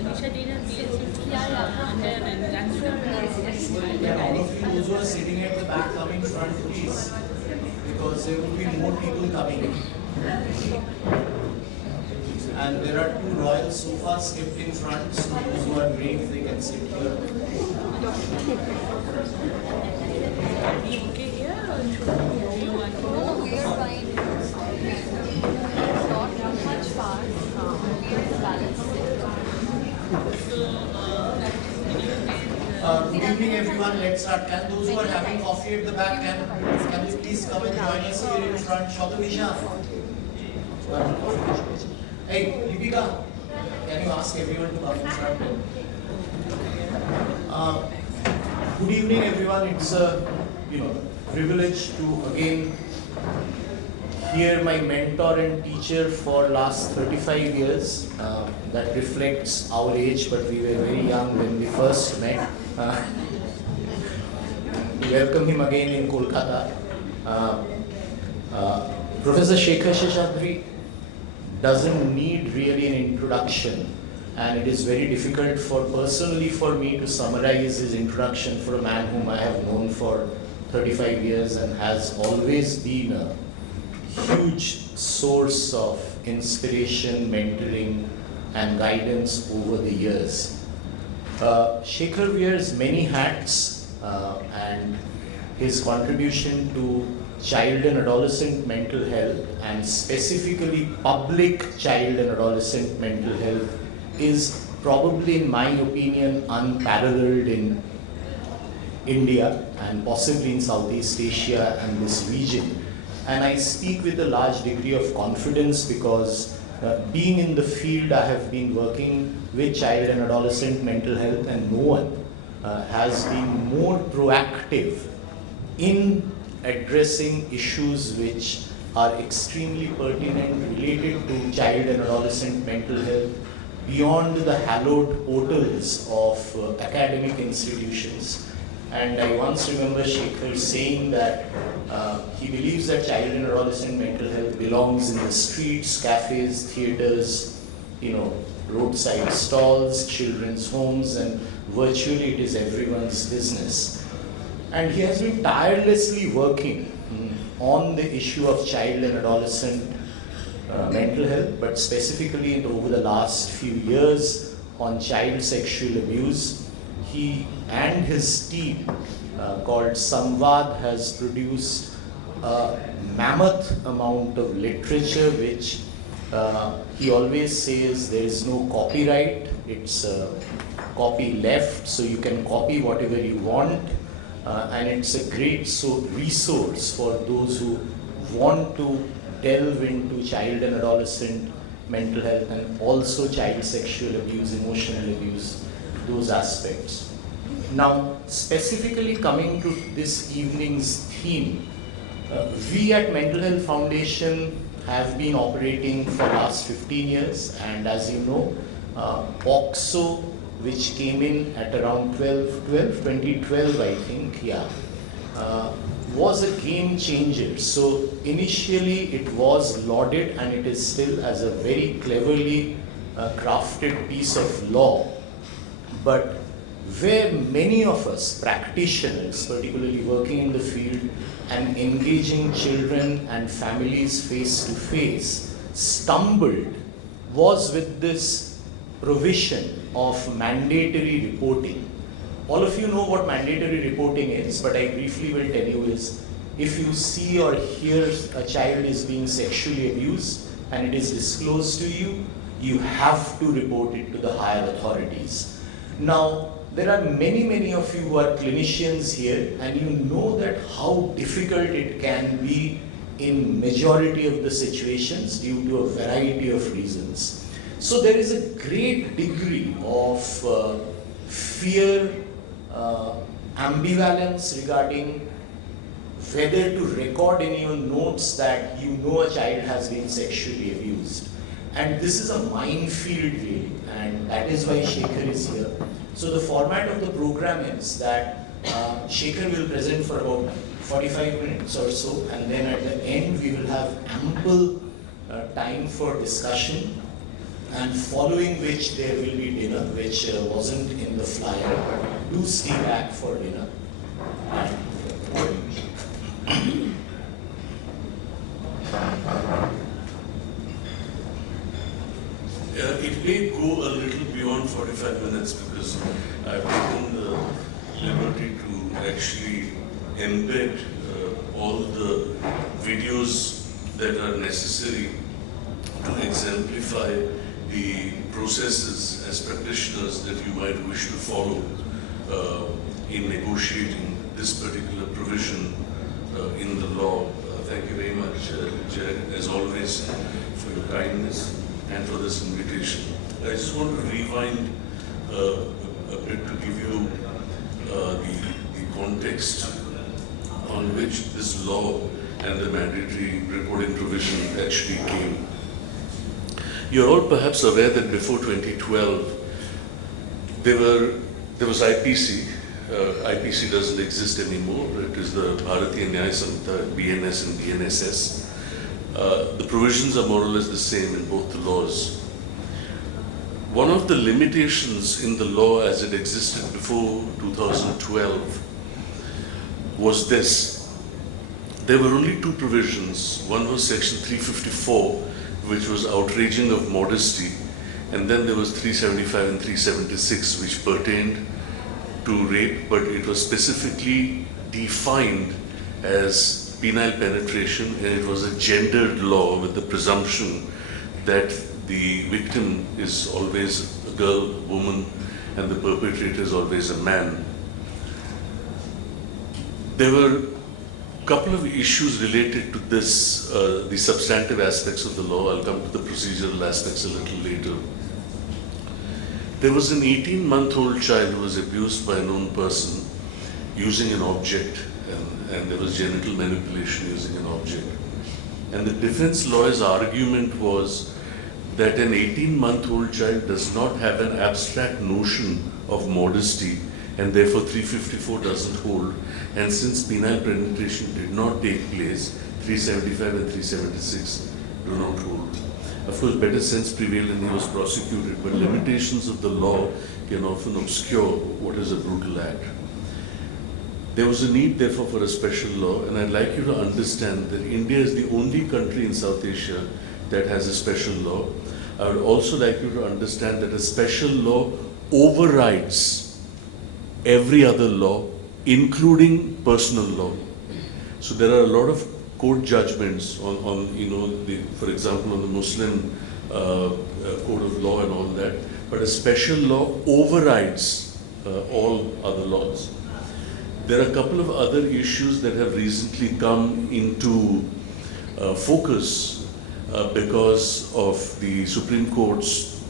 all of you, those who are sitting at the back, come in front, please, because there will be more people coming. And there are 2 royal sofas kept in front, so those who are brave, they can sit here. Are we okay here or should you want to? No, we are fine. Not too much far. We are balanced. Good evening everyone, let's start. Can those who are having coffee at the back, can you please come and join us here in front? Shadamisha. Hey, Lipika, can you ask everyone to come in front? Good evening everyone, it's a privilege to again hear my mentor and teacher for last 35 years. That reflects our age, but we were very young when we first met. Welcome him again in Kolkata. Professor Shekhar Seshadri doesn't need really an introduction, and it is very difficult personally for me to summarize his introduction for a man whom I have known for 35 years and has always been a huge source of inspiration, mentoring, and guidance over the years. Shekhar wears many hats, and his contribution to child and adolescent mental health, and specifically public child and adolescent mental health, is probably, in my opinion, unparalleled in India and possibly in Southeast Asia and this region. And I speak with a large degree of confidence because being in the field, I have been working with child and adolescent mental health, and no one has been more proactive in addressing issues which are extremely pertinent related to child and adolescent mental health beyond the hallowed portals of academic institutions. And I once remember Shekhar saying that he believes that child and adolescent mental health belongs in the streets, cafes, theaters, roadside stalls, children's homes, and virtually it is everyone's business. And he has been tirelessly working on the issue of child and adolescent mental health, but specifically over the last few years on child sexual abuse. He and his team called Samvad has produced a mammoth amount of literature which he always says there is no copyright, it's copy left, so you can copy whatever you want, and it's a great resource for those who want to delve into child and adolescent mental health and also child sexual abuse, emotional abuse, those aspects. Now, specifically coming to this evening's theme, we at Mental Health Foundation have been operating for the last 15 years, and as you know, POCSO, which came in at around 2012 I think, was a game changer. So initially it was lauded, and it is still as a very cleverly crafted piece of law, but where many of us practitioners, particularly working in the field and engaging children and families face to face, stumbled was with this provision of mandatory reporting. All of you know what mandatory reporting is, but I briefly will tell you is, if you see or hear a child is being sexually abused and it is disclosed to you, you have to report it to the higher authorities. Now, there are many of you who are clinicians here, and you know that how difficult it can be in majority of the situations due to a variety of reasons. So there is a great degree of fear, ambivalence regarding whether to record in your notes that you know a child has been sexually abused. And this is a minefield really, and that is why Shekhar is here. So the format of the program is that Shekhar will present for about 45 minutes or so, and then at the end we will have ample time for discussion. and following which there will be dinner, which wasn't in the flyer, but do stay back for dinner. It may go a little beyond 45 minutes because I've taken the liberty to actually embed all the videos that are necessary to exemplify the processes as practitioners that you might wish to follow in negotiating this particular provision in the law. Thank you very much, Jay, as always, for your kindness and for this invitation. I just want to rewind a bit to give you the context on which this law and the mandatory reporting provision actually came. You're all perhaps aware that before 2012, there was IPC. IPC doesn't exist anymore. It is the Bharatiya Nyaya Samhita, BNS and BNSS. The provisions are more or less the same in both the laws. One of the limitations in the law as it existed before 2012 was this. There were only two provisions. One was section 354, which was outraging of modesty, and then there was 375 and 376, which pertained to rape, but it was specifically defined as penile penetration, and it was a gendered law with the presumption that the victim is always a girl, woman, and the perpetrator is always a man. There were a couple of issues related to this, the substantive aspects of the law. I'll come to the procedural aspects a little later. There was an 18-month-old child who was abused by a known person using an object, and there was genital manipulation using an object. And the defense lawyer's argument was that an 18-month-old child does not have an abstract notion of modesty, and therefore 354 doesn't hold. And since penile penetration did not take place, 375 and 376 do not hold. Of course, better sense prevailed and he was prosecuted, but limitations of the law can often obscure what is a brutal act. There was a need, therefore, for a special law, and I'd like you to understand that India is the only country in South Asia that has a special law. I would also like you to understand that a special law overrides every other law, including personal law. So there are a lot of court judgments on for example, on the Muslim code of law and all that, but a special law overrides all other laws. There are a couple of other issues that have recently come into focus because of the Supreme Court's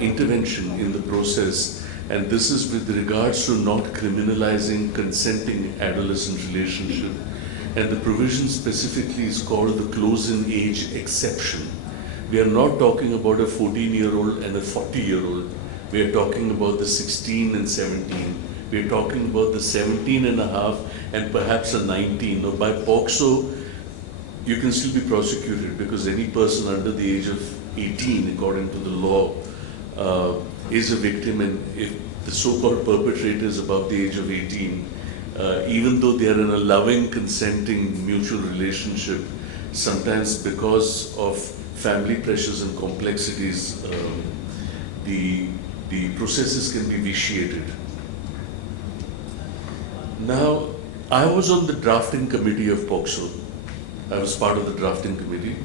intervention in the process, and this is with regards to not criminalizing consenting adolescent relationship. And the provision specifically is called the close-in age exception. We are not talking about a 14-year-old and a 40-year-old. We are talking about the 16 and 17. We are talking about the 17 and a half and perhaps a 19. Now, by POCSO, you can still be prosecuted because any person under the age of 18, according to the law, is a victim, and if the so-called perpetrator is above the age of 18, even though they are in a loving, consenting, mutual relationship, sometimes because of family pressures and complexities, the processes can be vitiated. Now, I was on the drafting committee of POCSO. I was part of the drafting committee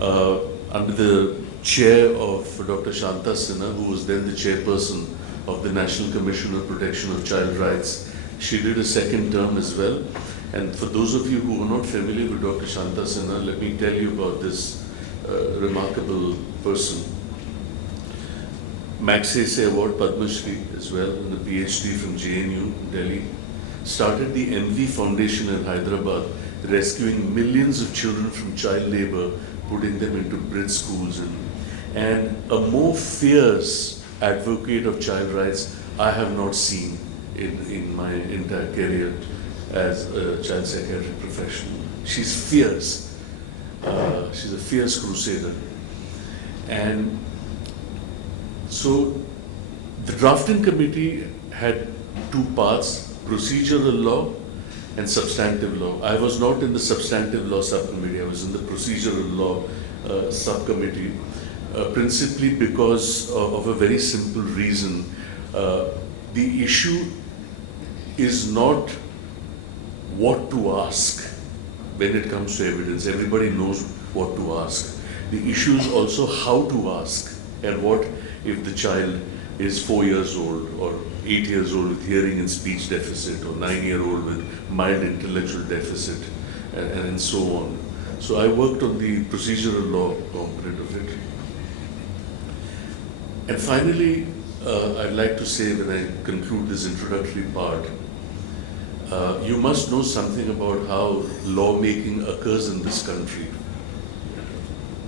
under the chair of Dr. Shanta Sinha, who was then the chairperson of the National Commission on Protection of Child Rights. She did a second term as well. And for those of you who are not familiar with Dr. Shanta Sinha, let me tell you about this remarkable person. Magsaysay Award, Padma Shri as well, and a PhD from JNU, Delhi. Started the MV Foundation in Hyderabad, rescuing millions of children from child labor, putting them into Brit schools. And a more fierce advocate of child rights I have not seen in my entire career as a child psychiatric professional. She's fierce. She's a fierce crusader. And so the drafting committee had two parts, procedural law and substantive law. I was not in the substantive law subcommittee, I was in the procedural law subcommittee, principally because of a very simple reason. The issue is not what to ask when it comes to evidence. Everybody knows what to ask. The issue is also how to ask, and what if the child is 4 years old or 8 years old with hearing and speech deficit, or 9-year-old with mild intellectual deficit, and so on. So I worked on the procedural law component of it. And finally, I'd like to say, when I conclude this introductory part, you must know something about how lawmaking occurs in this country.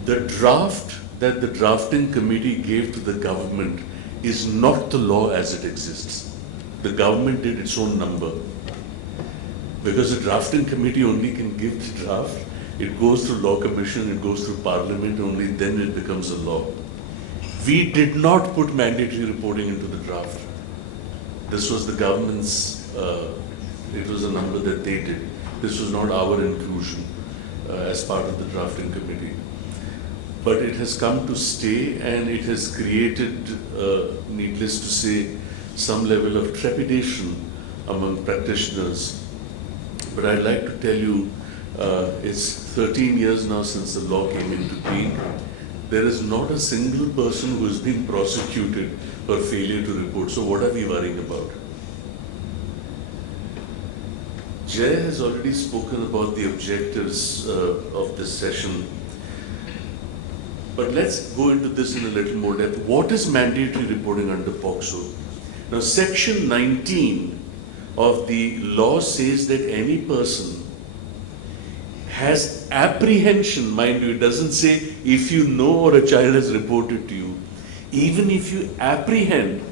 The draft that the drafting committee gave to the government is not the law as it exists. The government did its own number. Because the drafting committee only can give the draft, it goes through law commission, it goes through parliament, only then it becomes a law. We did not put mandatory reporting into the draft. This was the government's, it was a number that they did. This was not our inclusion as part of the drafting committee. But it has come to stay, and it has created, needless to say, some level of trepidation among practitioners. But I'd like to tell you, it's 13 years now since the law came into being. There is not a single person who has been prosecuted for failure to report. So what are we worrying about? Jay has already spoken about the objectives of this session. But let's go into this in a little more depth. What is mandatory reporting under POCSO? Now, section 19 of the law says that any person has apprehension, mind you, it doesn't say if you know or a child has reported to you. Even if you apprehend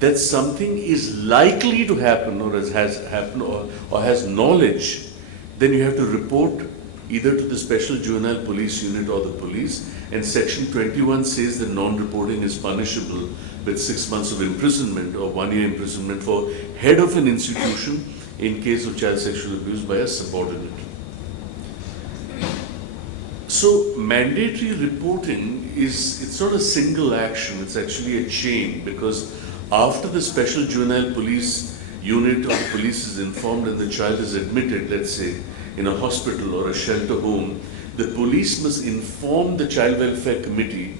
that something is likely to happen or has happened or has knowledge, then you have to report either to the Special Juvenile Police Unit or the police. And section 21 says that non-reporting is punishable with 6 months of imprisonment or 1 year imprisonment for head of an institution in case of child sexual abuse by a subordinate. So mandatory reporting it's not a single action, it's actually a chain, because after the Special Juvenile Police Unit or the police is informed and the child is admitted, let's say, in a hospital or a shelter home, the police must inform the Child Welfare Committee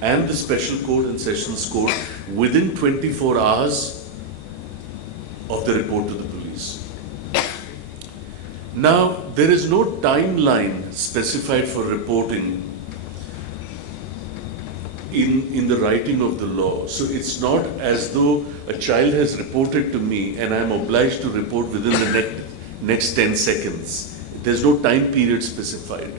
and the Special Court and Sessions Court within 24 hours of the report to the police. Now, there is no timeline specified for reporting in the writing of the law. So it's not as though a child has reported to me and I'm obliged to report within the next 10 seconds. There's no time period specified.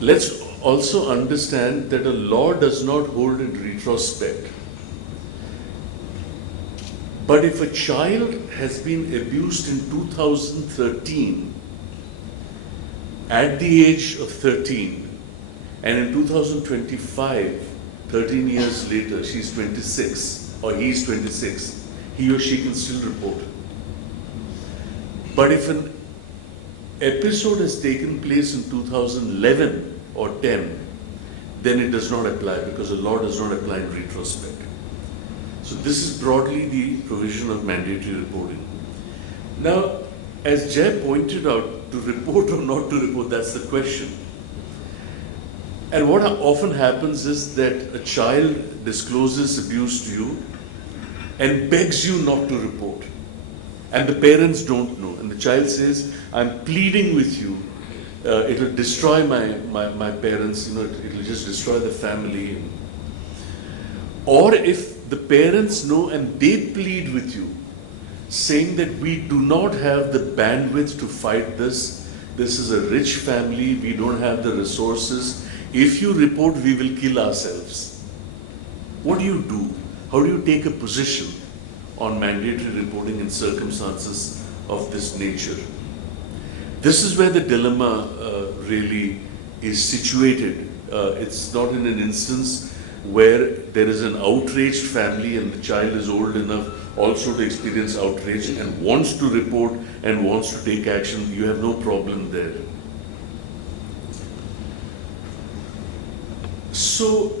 Let's also understand that a law does not hold in retrospect. But if a child has been abused in 2013, at the age of 13, and in 2025, 13 years later, she's 26, or he's 26, he or she can still report. But if an episode has taken place in 2011 or 10, then it does not apply, because the law does not apply in retrospect. So this is broadly the provision of mandatory reporting. Now, as Jay pointed out, to report or not to report, that's the question. And what often happens is that a child discloses abuse to you and begs you not to report. And the parents don't know. And the child says, I'm pleading with you. It will destroy my parents, it will just destroy the family. Or if the parents know and they plead with you, saying that we do not have the bandwidth to fight this is a rich family, we don't have the resources, if you report, we will kill ourselves. What do you do? How do you take a position on mandatory reporting in circumstances of this nature? This is where the dilemma really is situated It's not in an instance where there is an outraged family and the child is old enough also to experience outrage and wants to report and wants to take action. You have no problem there. So,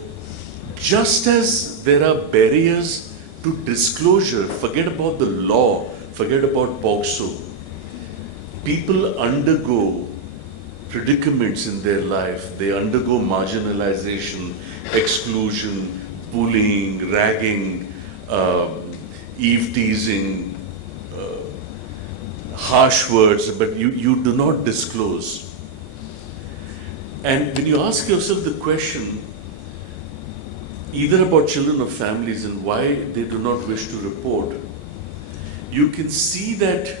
just as there are barriers to disclosure, forget about the law, forget about POCSO. People undergo predicaments in their life. They undergo marginalization, exclusion, bullying, ragging, eve teasing, harsh words, but you do not disclose. And when you ask yourself the question, either about children or families and why they do not wish to report, you can see that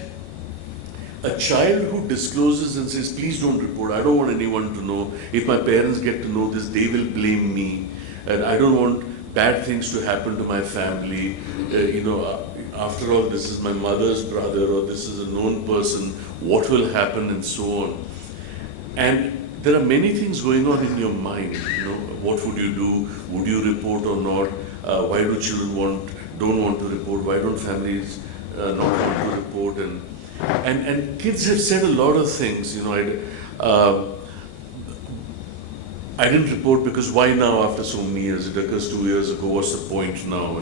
a child who discloses and says, please don't report, I don't want anyone to know, if my parents get to know this, they will blame me, and I don't want bad things to happen to my family, after all, this is my mother's brother, or this is a known person, what will happen, and so on. And there are many things going on in your mind. What would you do? Would you report or not? Why do children don't want to report? Why don't families not want to report? And kids have said a lot of things. I didn't report because why now after so many years? It occurs 2 years ago. What's the point now?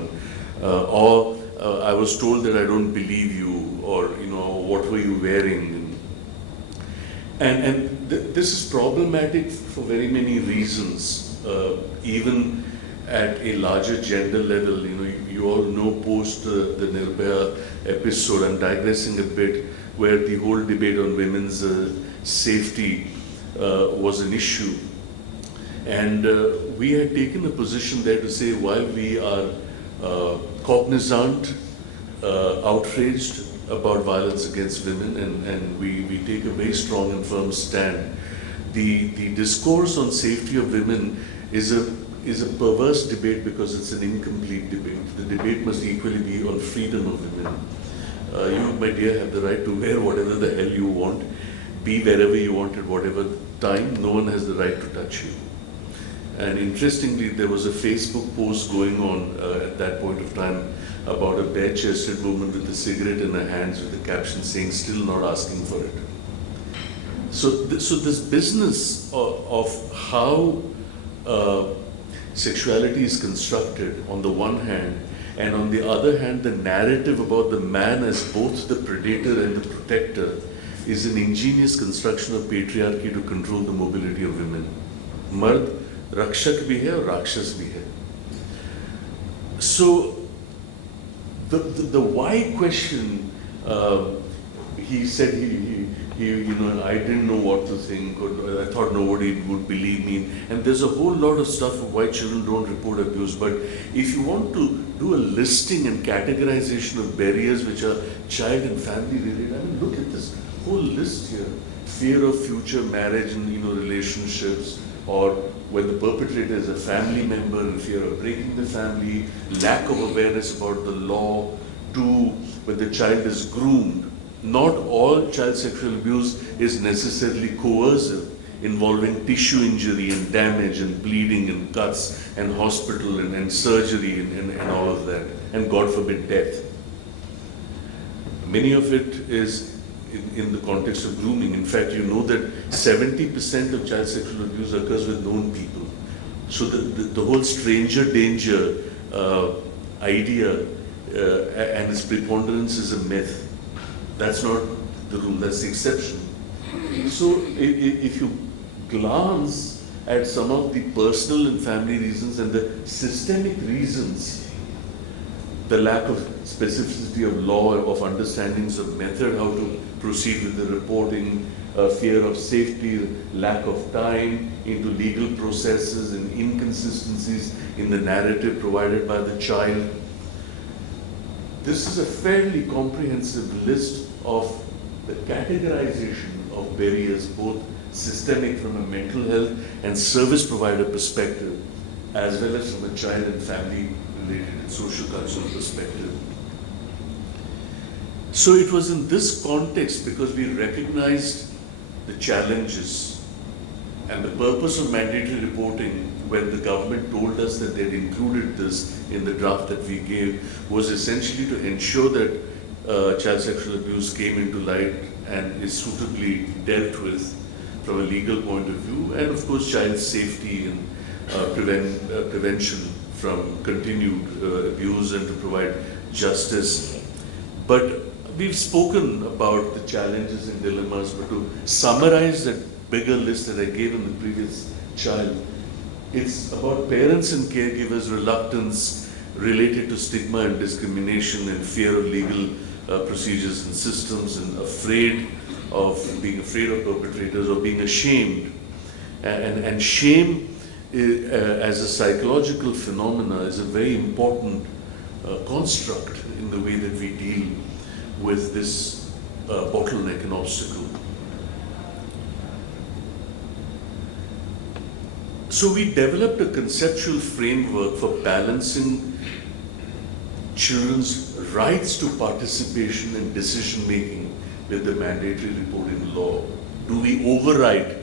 Or I was told that I don't believe you, or what were you wearing? And this is problematic for very many reasons. Even at a larger gender level, you all know post the Nirbhaya episode, I'm digressing a bit, where the whole debate on women's safety was an issue. And we had taken a position there to say, while we are cognizant, outraged about violence against women, and we take a very strong and firm stand, the discourse on safety of women is a perverse debate because it's an incomplete debate. The debate must equally be on freedom of women. You, my dear, have the right to wear whatever the hell you want, be wherever you want at whatever time. No one has the right to touch you. And interestingly, there was a Facebook post going on at that point of time about a bare-chested woman with a cigarette in her hands with a caption saying, still not asking for it. So this business of how sexuality is constructed on the one hand, and on the other hand, the narrative about the man as both the predator and the protector is an ingenious construction of patriarchy to control the mobility of women. Mard rakshak bhi hai aur rakshas bhi hai. So the why question, he said I didn't know what to think, or I thought nobody would believe me. And there's a whole lot of stuff of why children don't report abuse. But if you want to do a listing and categorization of barriers which are child and family related, look at this whole list here. Fear of future marriage and relationships, or when the perpetrator is a family member and fear of breaking the family, lack of awareness about the law, to when the child is groomed. Not all child sexual abuse is necessarily coercive, involving tissue injury and damage and bleeding and cuts and hospital and surgery and all of that, and God forbid death. Many of it is in the context of grooming. In fact, you know that 70% of child sexual abuse occurs with known people. So the whole stranger danger idea and its preponderance is a myth. That's not the rule, that's the exception. So if you glance at some of the personal and family reasons and the systemic reasons, the lack of specificity of law, of understandings of method, how to proceed with the reporting, fear of safety, lack of time into legal processes, and inconsistencies in the narrative provided by the child. This is a fairly comprehensive list of the categorization of barriers, both systemic from a mental health and service provider perspective, as well as from a child and family related and social cultural perspective. So it was in this context, because we recognized the challenges And the purpose of mandatory reporting, when the government told us that they'd included this in the draft that we gave, was essentially to ensure that child sexual abuse came into light and is suitably dealt with from a legal point of view, and of course child safety and prevention from continued abuse, and to provide justice. But we've spoken about the challenges and dilemmas, but to summarize that bigger list that I gave in the previous child, it's about parents and caregivers' reluctance related to stigma and discrimination and fear of legal procedures and systems, and being afraid of perpetrators, or being ashamed. And shame as a psychological phenomena is a very important construct in the way that we deal with this bottleneck and obstacle. So we developed a conceptual framework for balancing children's rights to participation and decision making with the mandatory reporting law. Do we override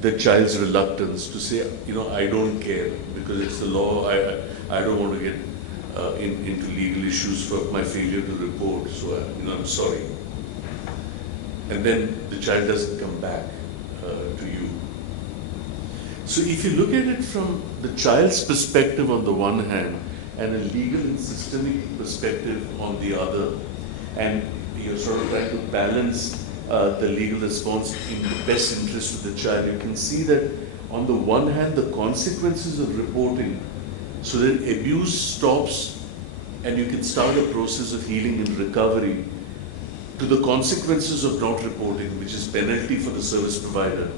the child's reluctance to say, I don't care because it's the law, I don't want to get into legal issues for my failure to report, so I'm sorry. And then the child doesn't come back to you. So if you look at it from the child's perspective on the one hand, and a legal and systemic perspective on the other, and you're sort of trying to balance the legal response in the best interest of the child, you can see that on the one hand, the consequences of reporting, so that abuse stops and you can start a process of healing and recovery, to the consequences of not reporting, which is penalty for the service provider,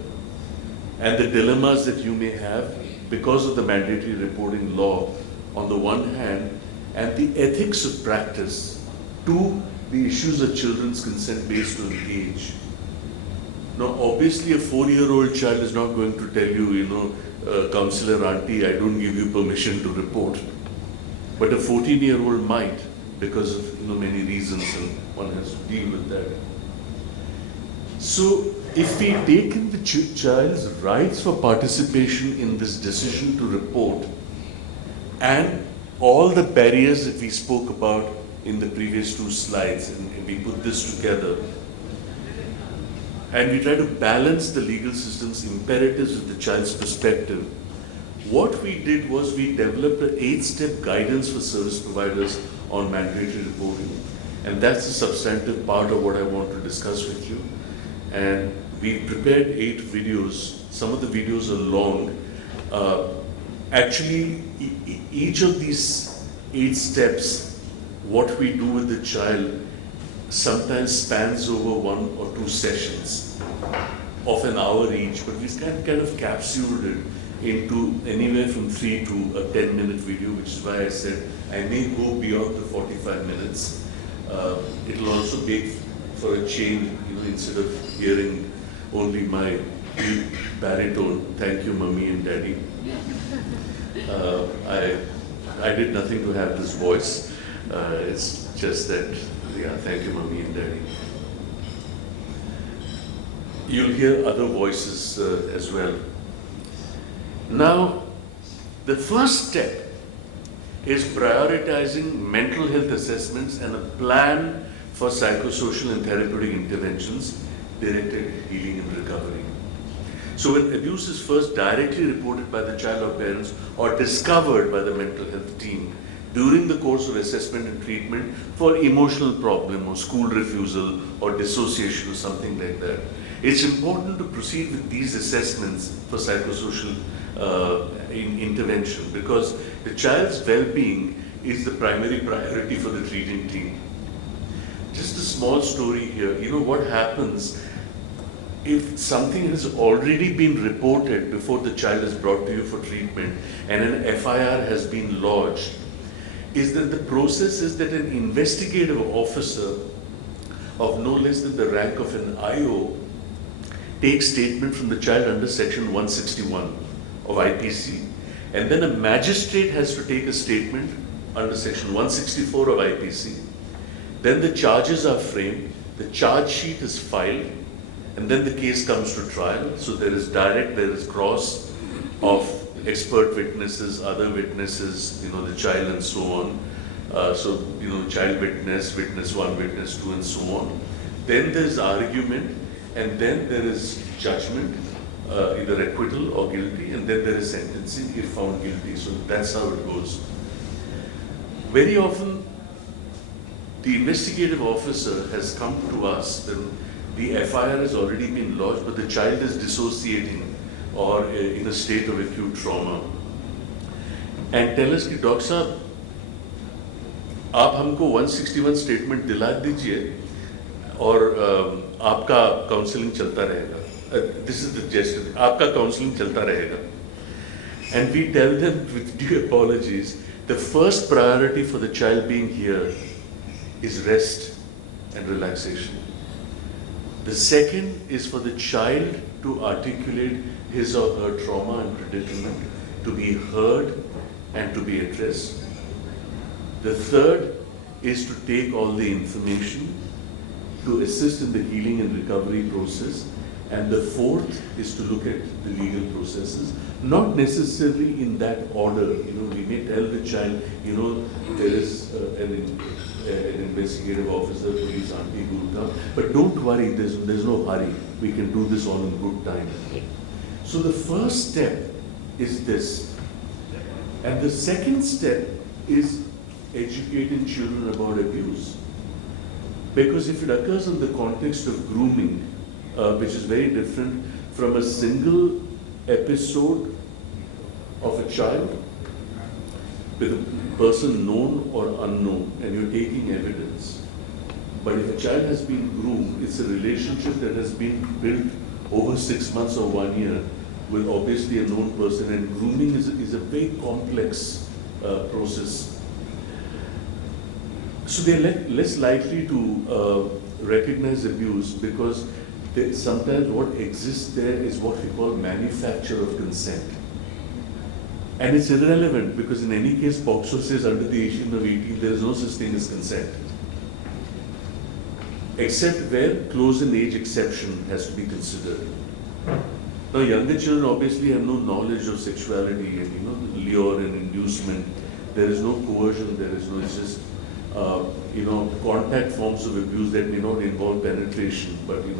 and the dilemmas that you may have because of the mandatory reporting law on the one hand, and the ethics of practice, to the issues of children's consent based on age. Now, obviously, a 4-year-old child is not going to tell you, counselor auntie, I don't give you permission to report. But a 14-year-old might, because of many reasons, and one has to deal with that. So, if we take in the child's rights for participation in this decision to report, and all the barriers that we spoke about in the previous 2 slides, and we put this together, and we try to balance the legal system's imperatives with the child's perspective, what we did was we developed an 8-step guidance for service providers on mandatory reporting. And that's the substantive part of what I want to discuss with you. And we prepared 8 videos. Some of the videos are long. Actually, each of these 8 steps, what we do with the child, sometimes spans over 1 or 2 sessions of an hour each, but we kind of capsuled it into anywhere from 3 to a 10-minute video, which is why I said I may go beyond the 45 minutes. It'll also make for a change, instead of hearing only my baritone, thank you, mommy and daddy. I did nothing to have this voice. It's just that, thank you, mommy and daddy. You'll hear other voices as well. Now, the first step is prioritizing mental health assessments and a plan for psychosocial and therapeutic interventions directed at healing and recovery. So when abuse is first directly reported by the child or parents or discovered by the mental health team during the course of assessment and treatment for emotional problem or school refusal or dissociation or something like that, it's important to proceed with these assessments for psychosocial intervention, because the child's well-being is the primary priority for the treating team. Just a small story here. What happens if something has already been reported before the child is brought to you for treatment and an FIR has been lodged, is that the process is that an investigative officer of no less than the rank of an IO takes statement from the child under section 161 of IPC, and then a magistrate has to take a statement under section 164 of IPC. Then the charges are framed, the charge sheet is filed, and then the case comes to trial. So there is direct, there is cross of expert witnesses, other witnesses, the child and so on. Child witness, witness 1, witness 2 and so on. Then there is argument, and then there is judgment, either acquittal or guilty, and then there is sentencing if found guilty. So that's how it goes. Very often, the investigative officer has come to us when the FIR has already been lodged, but the child is dissociating or in a state of acute trauma. And tell us, Doctor Sahab, आप हमको 161 statement दिला दीजिए और आपका counselling चलता रहेगा. This is the gesture. आपका counselling चलता रहेगा. And we tell them with due apologies, the first priority for the child being here is rest and relaxation. The second is for the child to articulate his or her trauma and predicament, to be heard and to be addressed. The third is to take all the information to assist in the healing and recovery process. And the fourth is to look at the legal processes, not necessarily in that order. We may tell the child, there is an investigative officer, police auntie Gurkha, but don't worry, there's no hurry. We can do this all in good time. So the first step is this. And the second step is educating children about abuse. Because if it occurs in the context of grooming, which is very different from a single episode of a child with a person known or unknown, and you're taking evidence. But if a child has been groomed, it's a relationship that has been built over 6 months or 1 year with obviously a known person, and grooming is a very complex process. So they're less likely to recognize abuse because sometimes what exists there is what we call manufacture of consent. And it's irrelevant because in any case, POCSO says under the age of 18, there is no such thing as consent. Except where close in age exception has to be considered. Now younger children obviously have no knowledge of sexuality and lure and inducement. There is no coercion, it's just contact forms of abuse that may not involve penetration, but it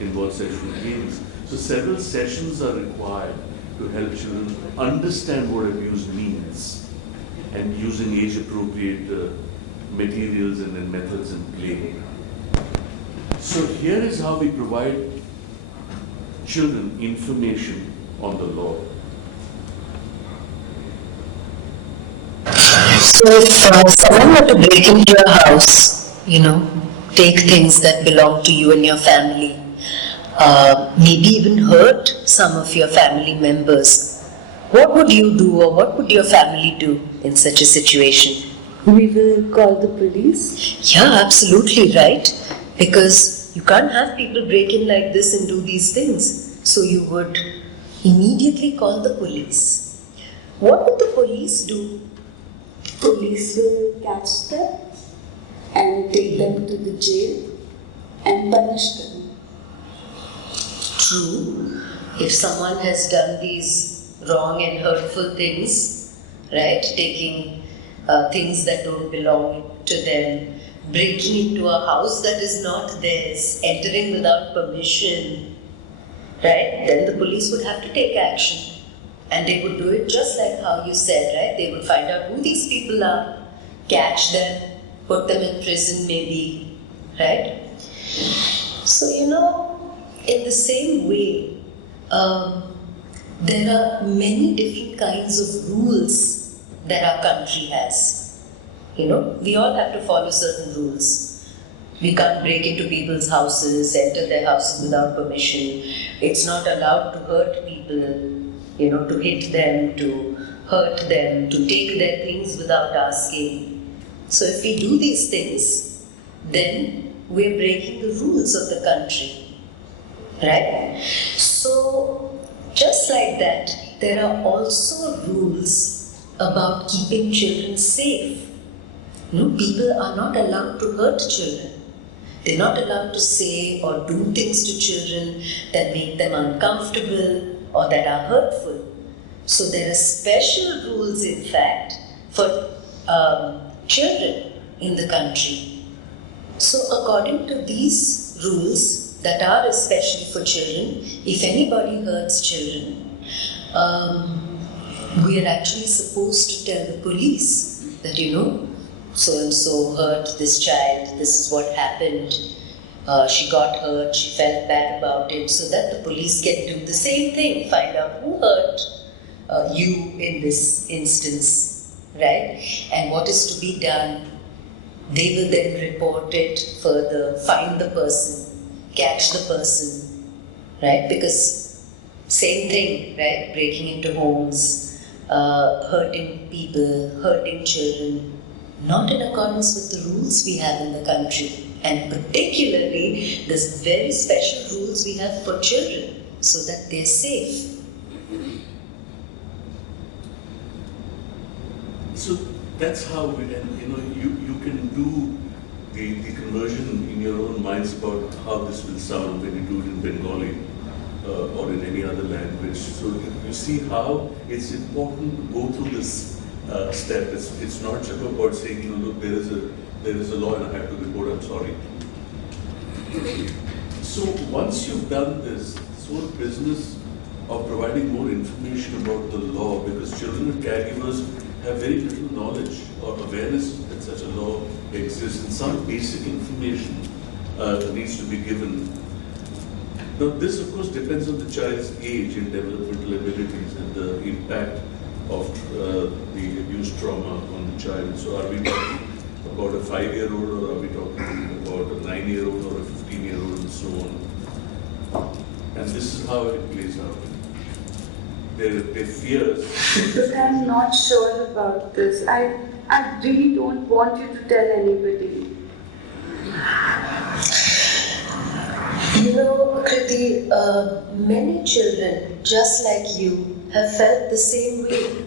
involves sexual games. So several sessions are required to help children understand what abuse means and using age-appropriate materials and then methods in play. So here is how we provide children information on the law. So if someone were to break into your house, take things that belong to you and your family, maybe even hurt some of your family members, what would you do or what would your family do in such a situation? We will call the police. Yeah, absolutely right. Because you can't have people break in like this and do these things. So you would immediately call the police. What would the police do? Police will catch them and take them to the jail and punish them. True. If someone has done these wrong and hurtful things, right, taking things that don't belong to them, breaking into a house that is not theirs, entering without permission, right, then the police would have to take action. And they would do it just like how you said, right? They would find out who these people are, catch them, put them in prison maybe, right? So, in the same way, there are many different kinds of rules that our country has. We all have to follow certain rules. We can't break into people's houses, enter their houses without permission. It's not allowed to hurt people, to hit them, to hurt them, to take their things without asking. So if we do these things, then we're breaking the rules of the country, right? So just like that, there are also rules about keeping children safe. People are not allowed to hurt children. They're not allowed to say or do things to children that make them uncomfortable or that are hurtful. So there are special rules, in fact, for children in the country. So according to these rules that are especially for children, if anybody hurts children, we are actually supposed to tell the police that, so and so hurt this child, this is what happened, she got hurt, she felt bad about it, so that the police can do the same thing, find out who hurt you in this instance, right? And what is to be done. They will then report it further, find the person, catch the person, right? Because same thing, right? Breaking into homes, hurting people, hurting children, not in accordance with the rules we have in the country. And particularly, there's very special rules we have for children so that they're safe. So that's how we, you can do the conversion in your own minds about how this will sound when you do it in Bengali or in any other language. So you see how it's important to go through this step. It's not just about saying, look, there is a law and I have to report, I'm sorry. So once you've done this whole business of providing more information about the law, because children and caregivers have very little knowledge or awareness that such a law exists, and some basic information needs to be given. Now this of course depends on the child's age and developmental abilities and the impact of the abuse trauma on the child. So are we talking about a 5-year-old or are we talking about a 9-year-old or a 15-year-old and so on? And this is how it plays out. Their fears. But I'm not sure about this. I really don't want you to tell anybody. Kriti, many children, just like you, have felt the same way.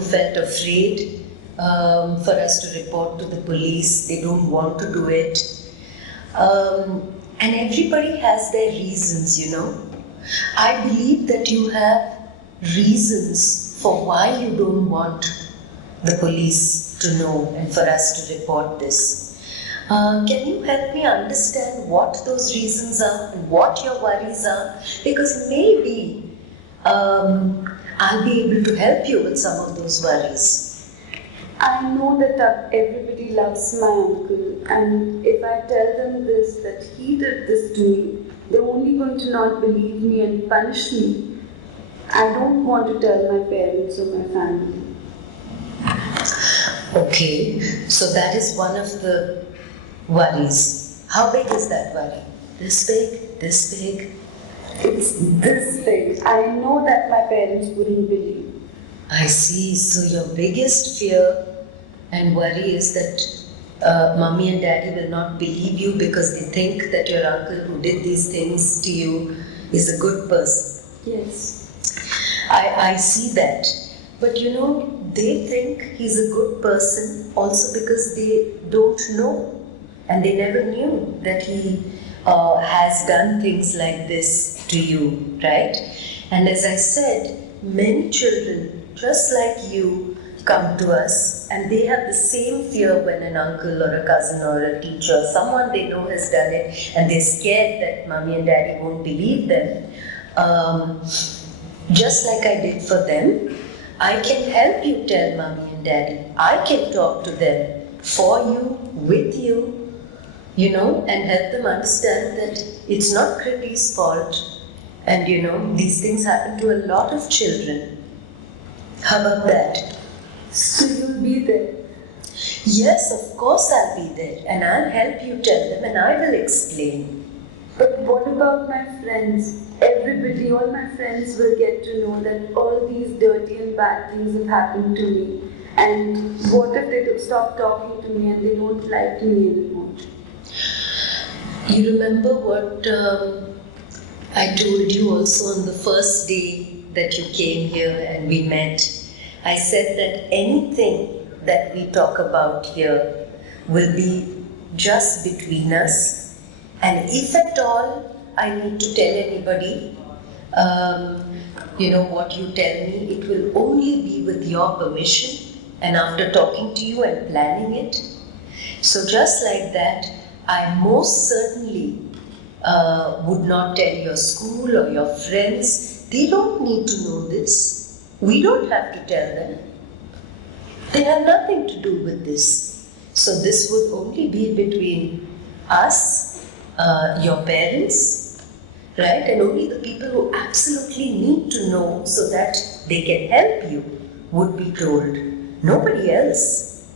Felt afraid for us to report to the police. They don't want to do it. And everybody has their reasons, I believe that you have reasons for why you don't want the police to know and for us to report this. Can you help me understand what those reasons are and what your worries are? Because maybe I'll be able to help you with some of those worries. I know that everybody loves my uncle, and if I tell them this, that he did this to me, they're only going to not believe me and punish me. I don't want to tell my parents or my family. Okay, so that is one of the worries. How big is that worry? This big? This big? It's this big. I know that my parents wouldn't believe. I see. So your biggest fear and worry is that mommy and daddy will not believe you because they think that your uncle who did these things to you is a good person. Yes. I see that. But they think he's a good person also because they don't know and they never knew that he has done things like this to you, right? And as I said, many children, just like you, come to us and they have the same fear when an uncle or a cousin or a teacher, someone they know has done it, and they're scared that mommy and daddy won't believe them. Just like I did for them, I can help you tell mommy and daddy. I can talk to them for you, with you, and help them understand that it's not Kriti's fault. And these things happen to a lot of children. How about that? So you'll be there? Yes, of course I'll be there. And I'll help you tell them and I will explain. But what about my friends? Everybody, all my friends will get to know that all these dirty and bad things have happened to me. And what if they stop talking to me and they don't like me anymore? You remember what I told you also on the first day that you came here and we met? I said that anything that we talk about here will be just between us And if at all I need to tell anybody, what you tell me, it will only be with your permission and after talking to you and planning it. So just like that, I most certainly would not tell your school or your friends. They don't need to know this. We don't have to tell them. They have nothing to do with this. So this would only be between us, your parents, right? And only the people who absolutely need to know so that they can help you would be told. Nobody else.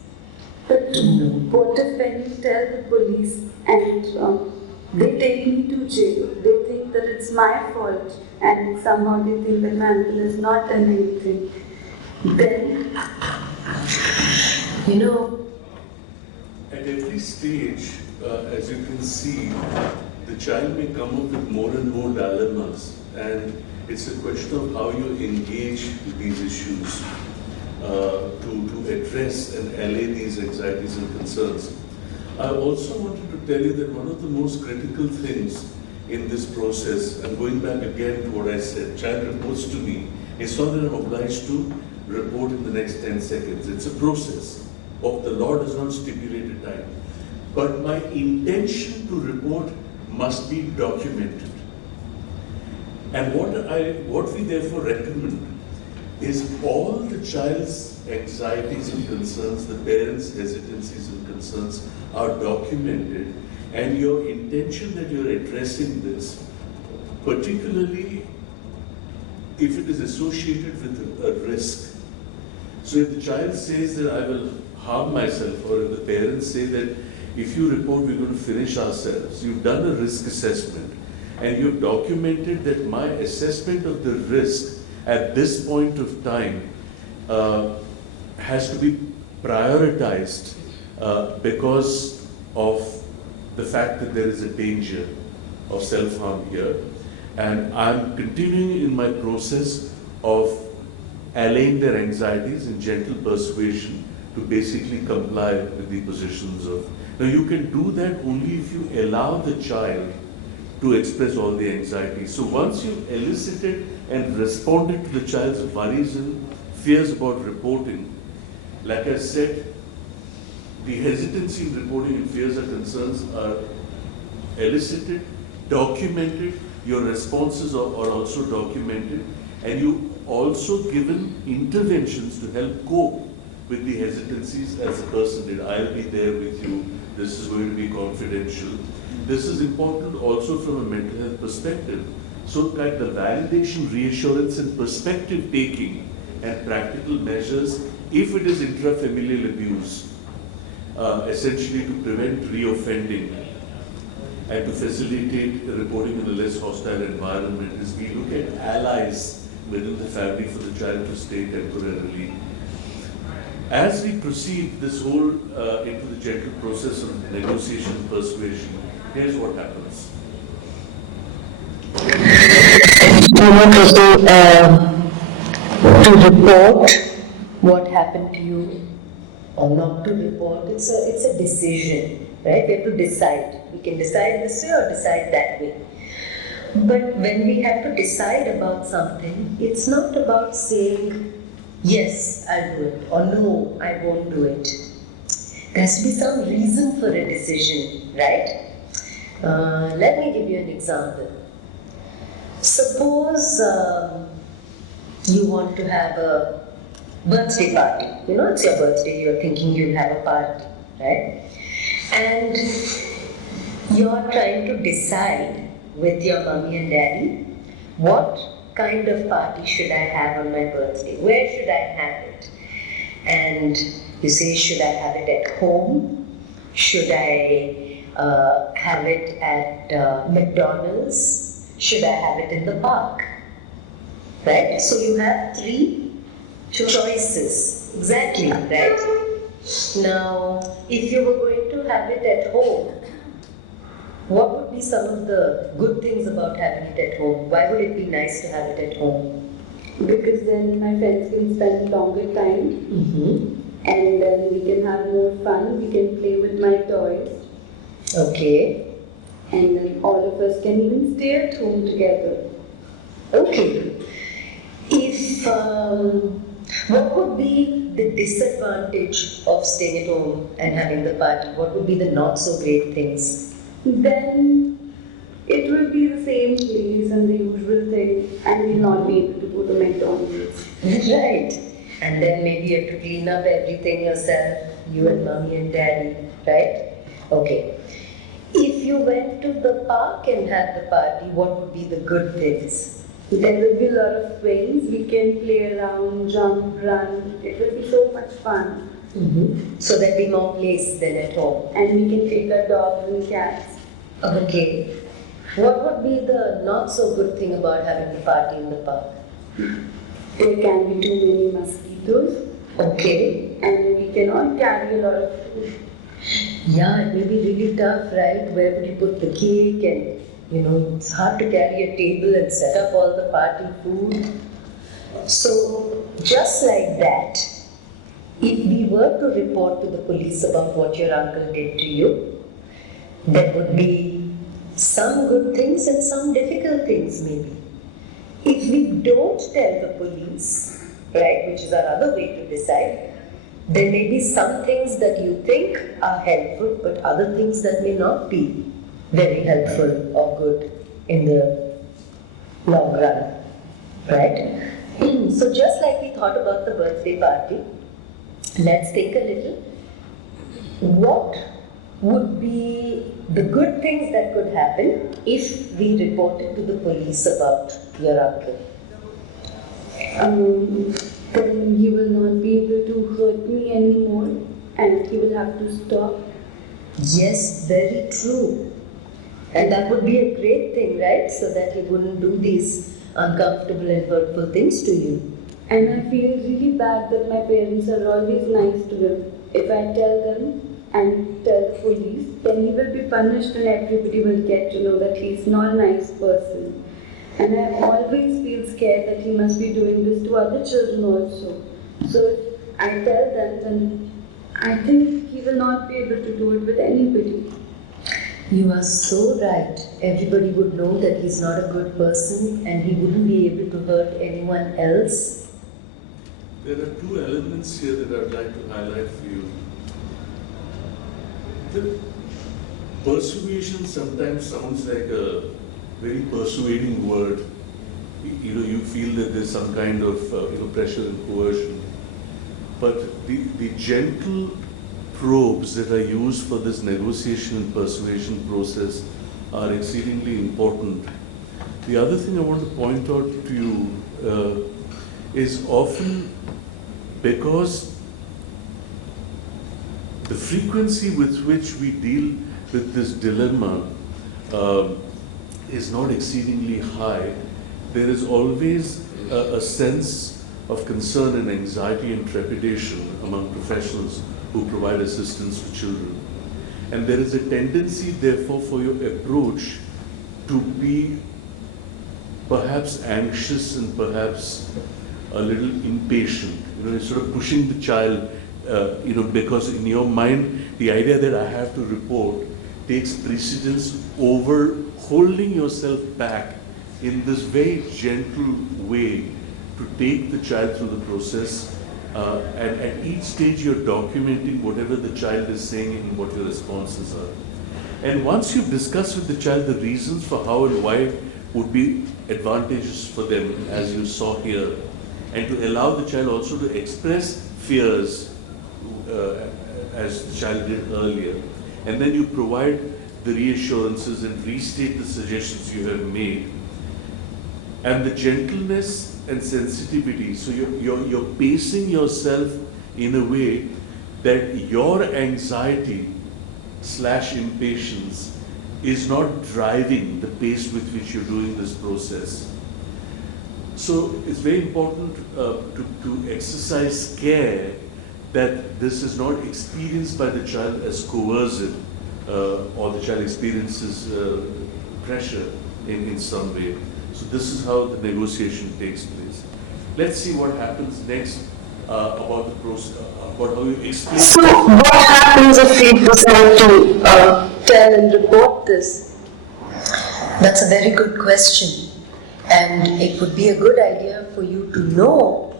But what if when you tell the police and they take me to jail, they think that it's my fault and somehow they think that my uncle has not done anything. Then, At every stage, as you can see, the child may come up with more and more dilemmas, and it's a question of how you engage with these issues to address and allay these anxieties and concerns. I also wanted to tell you that one of the most critical things in this process, and going back again to what I said, child reports to me, it's not that I'm obliged to report in the next 10 seconds. It's a process. The law does not stipulate a time. But my intention to report must be documented. And what we therefore recommend is all the child's anxieties and concerns, the parents' hesitancies and concerns are documented, and your intention that you're addressing this, particularly if it is associated with a risk. So if the child says that I will harm myself, or if the parents say that if you report we're going to finish ourselves, you've done a risk assessment and you've documented that my assessment of the risk at this point of time has to be prioritized because of the fact that there is a danger of self-harm here. And I'm continuing in my process of allaying their anxieties in gentle persuasion to basically comply with the positions of. Now you can do that only if you allow the child to express all the anxieties. So once you've elicited and responded to the child's worries and fears about reporting, like I said, the hesitancy in reporting and fears or concerns are elicited, documented, your responses are also documented, and you also given interventions to help cope with the hesitancies as a person did. I'll be there with you, this is going to be confidential. This is important also from a mental health perspective. So like the validation, reassurance and perspective taking and practical measures, if it is intrafamilial abuse, essentially to prevent reoffending and to facilitate reporting in a less hostile environment, is we look at allies within the family for the child to stay temporarily. As we proceed this whole into the gentle process of negotiation and persuasion, here's what happens. To report what happened to you or not to report, it's a decision, right? We have to decide. We can decide this way or decide that way. But when we have to decide about something, it's not about saying, yes, I'll do it, or no, I won't do it. There has to be some reason for a decision, right? Let me give you an example. Suppose you want to have a birthday party. You know, it's your birthday, you're thinking you'll have a party, right? And you're trying to decide with your mommy and daddy, what kind of party should I have on my birthday? Where should I have it? And you say, should I have it at home? Should I have it at McDonald's? Should I have it in the park? Right? So you have three choices. Exactly, right? Now, if you were going to have it at home, what would be some of the good things about having it at home? Why would it be nice to have it at home? Because then my friends can spend longer time, and then we can have more fun, we can play with my toys. Okay. and then all of us can even stay at home together. Okay. If what would be the disadvantage of staying at home and having the party? What would be the not so great things? Then it will be the same place and the usual thing, and we'll not be able to go to McDonald's. Right. And then maybe you have to clean up everything yourself, you and mommy and daddy, right? Okay. If you went to the park and had the party, what would be the good things? There will be a lot of swings, we can play around, jump, run, it will be so much fun. So there'd be more place than at home. And we can take our dogs and cats. Okay. What would be the not so good thing about having the party in the park? There can be too many mosquitoes. Okay. And we cannot carry a lot of food. Yeah, it may be really tough, right? Where would you put the cake? And it's hard to carry a table and set up all the party food. So, just like that, if we were to report to the police about what your uncle did to you, there would be some good things and some difficult things maybe. If we don't tell the police, right, which is our other way to decide, there may be some things that you think are helpful, but other things that may not be very helpful or good in the long run, right? So just like we thought about the birthday party, let's think a little. What would be the good things that could happen if we reported to the police about your uncle? Then he will not be able to hurt me anymore, and he will have to stop. Yes, very true. And that would be a great thing, right? So that he wouldn't do these uncomfortable and hurtful things to you. And I feel really bad that my parents are always nice to him. If I tell them and tell the police, then he will be punished and everybody will get to know that he's not a nice person. And I always feel scared that he must be doing this to other children also. So if I tell them, then I think he will not be able to do it with anybody. You are so right. Everybody would know that he's not a good person and he wouldn't be able to hurt anyone else. There are two elements here that I'd like to highlight for you. The persuasion sometimes sounds like a very persuading word. You feel that there's some kind of pressure and coercion. But the gentle probes that are used for this negotiation and persuasion process are exceedingly important. The other thing I want to point out to you is often because the frequency with which we deal with this dilemma is not exceedingly high, there is always a sense of concern and anxiety and trepidation among professionals who provide assistance to children. And there is a tendency, therefore, for your approach to be perhaps anxious and perhaps a little impatient. You're sort of pushing the child, because in your mind, the idea that I have to report takes precedence over holding yourself back in this very gentle way to take the child through the process. And at each stage you're documenting whatever the child is saying and what your responses are. And once you've discussed with the child the reasons for how and why would be advantageous for them, as you saw here, and to allow the child also to express fears, as the child did earlier, and then you provide the reassurances and restate the suggestions you have made, and the gentleness and sensitivity. So you're pacing yourself in a way that your anxiety / impatience is not driving the pace with which you're doing this process. So it's very important to exercise care that this is not experienced by the child as coercive, or the child experiences pressure in some way. So this is how the negotiation takes place. Let's see what happens next about the process, about how you explain. So what happens if we decide to tell and report this? That's a very good question. And it would be a good idea for you to know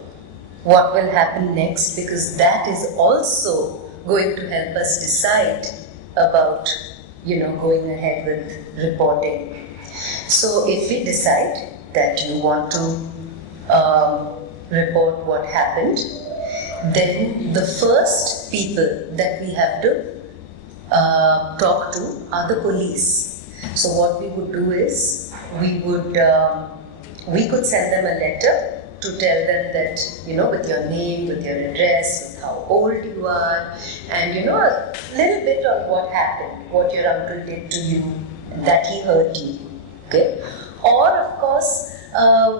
what will happen next, because that is also going to help us decide about, going ahead with reporting. So if we decide that you want to report what happened, then the first people that we have to talk to are the police. So what we would do is, we could send them a letter to tell them that, with your name, with your address, with how old you are, and a little bit on what happened, what your uncle did to you, that he hurt you, okay? Or of course,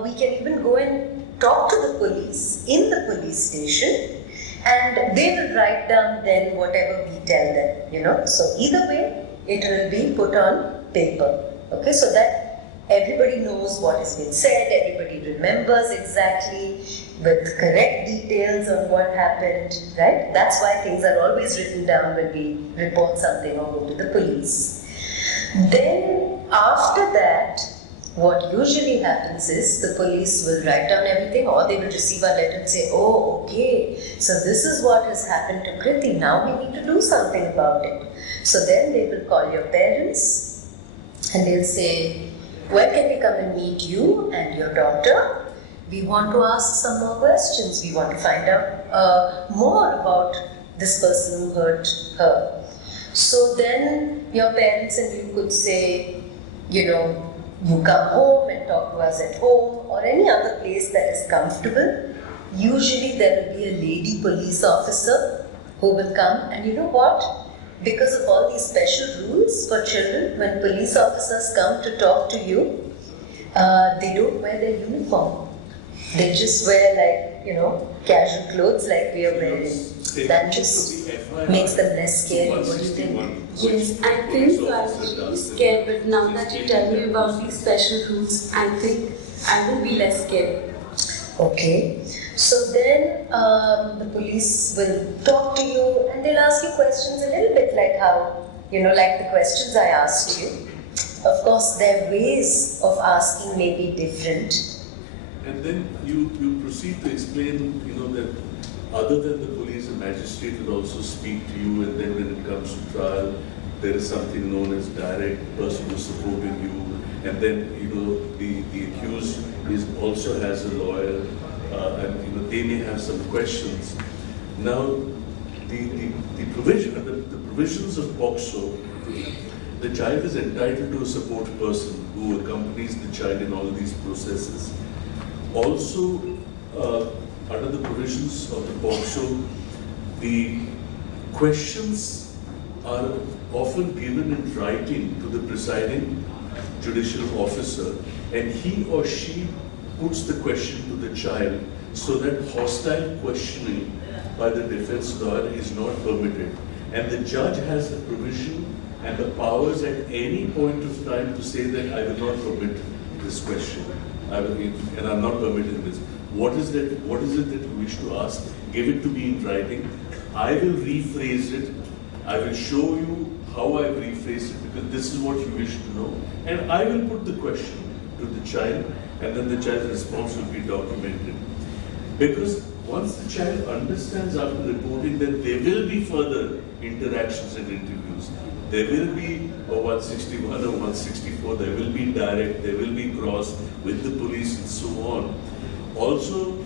we can even go and talk to the police in the police station, and they will write down then whatever we tell them, So either way, it will be put on paper, okay? So that everybody knows what has been said, everybody remembers exactly with correct details on what happened, right? That's why things are always written down when we report something or go to the police. Then after that, what usually happens is the police will write down everything, or they will receive a letter and say, oh, okay, so this is what has happened to Kriti, now we need to do something about it. So then they will call your parents and they'll say, when can we come and meet you and your daughter? We want to ask some more questions. We want to find out more about this person who hurt her. So then your parents and you could say, you come home and talk to us at home or any other place that is comfortable. Usually there will be a lady police officer who will come, and you know what? Because of all these special rules for children, when police officers come to talk to you, they don't wear their uniform. They just wear casual clothes like we are wearing. That just makes them less scary. What do you think? Yes, I think so. I was really scared, but now that you tell me about these special rules, I think I will be less scared. Okay. So then the police will talk to you and they'll ask you questions a little bit like how, like the questions I asked you. Of course, their ways of asking may be different. And then you proceed to explain, that other than the police, a magistrate will also speak to you, and then when it comes to trial, there is something known as direct person who's supporting you, and then, the accused also has a lawyer, and they may have some questions. Now, the provisions of POCSO, the child is entitled to a support person who accompanies the child in all these processes. Also, under the provisions of the POCSO, the questions are often given in writing to the presiding judicial officer, and he or she puts the question to the child so that hostile questioning by the defense lawyer is not permitted. And the judge has the provision and the powers at any point of time to say that I will not permit this question. And I'm not permitting this. What is it that you wish to ask? Give it to me in writing. I will rephrase it. I will show you how I've rephrased it, because this is what you wish to know. And I will put the question to the child, and then the child's response will be documented. Because once the child understands after reporting that there will be further interactions and interviews, there will be a 161 or 164, there will be direct, there will be cross with the police and so on. Also,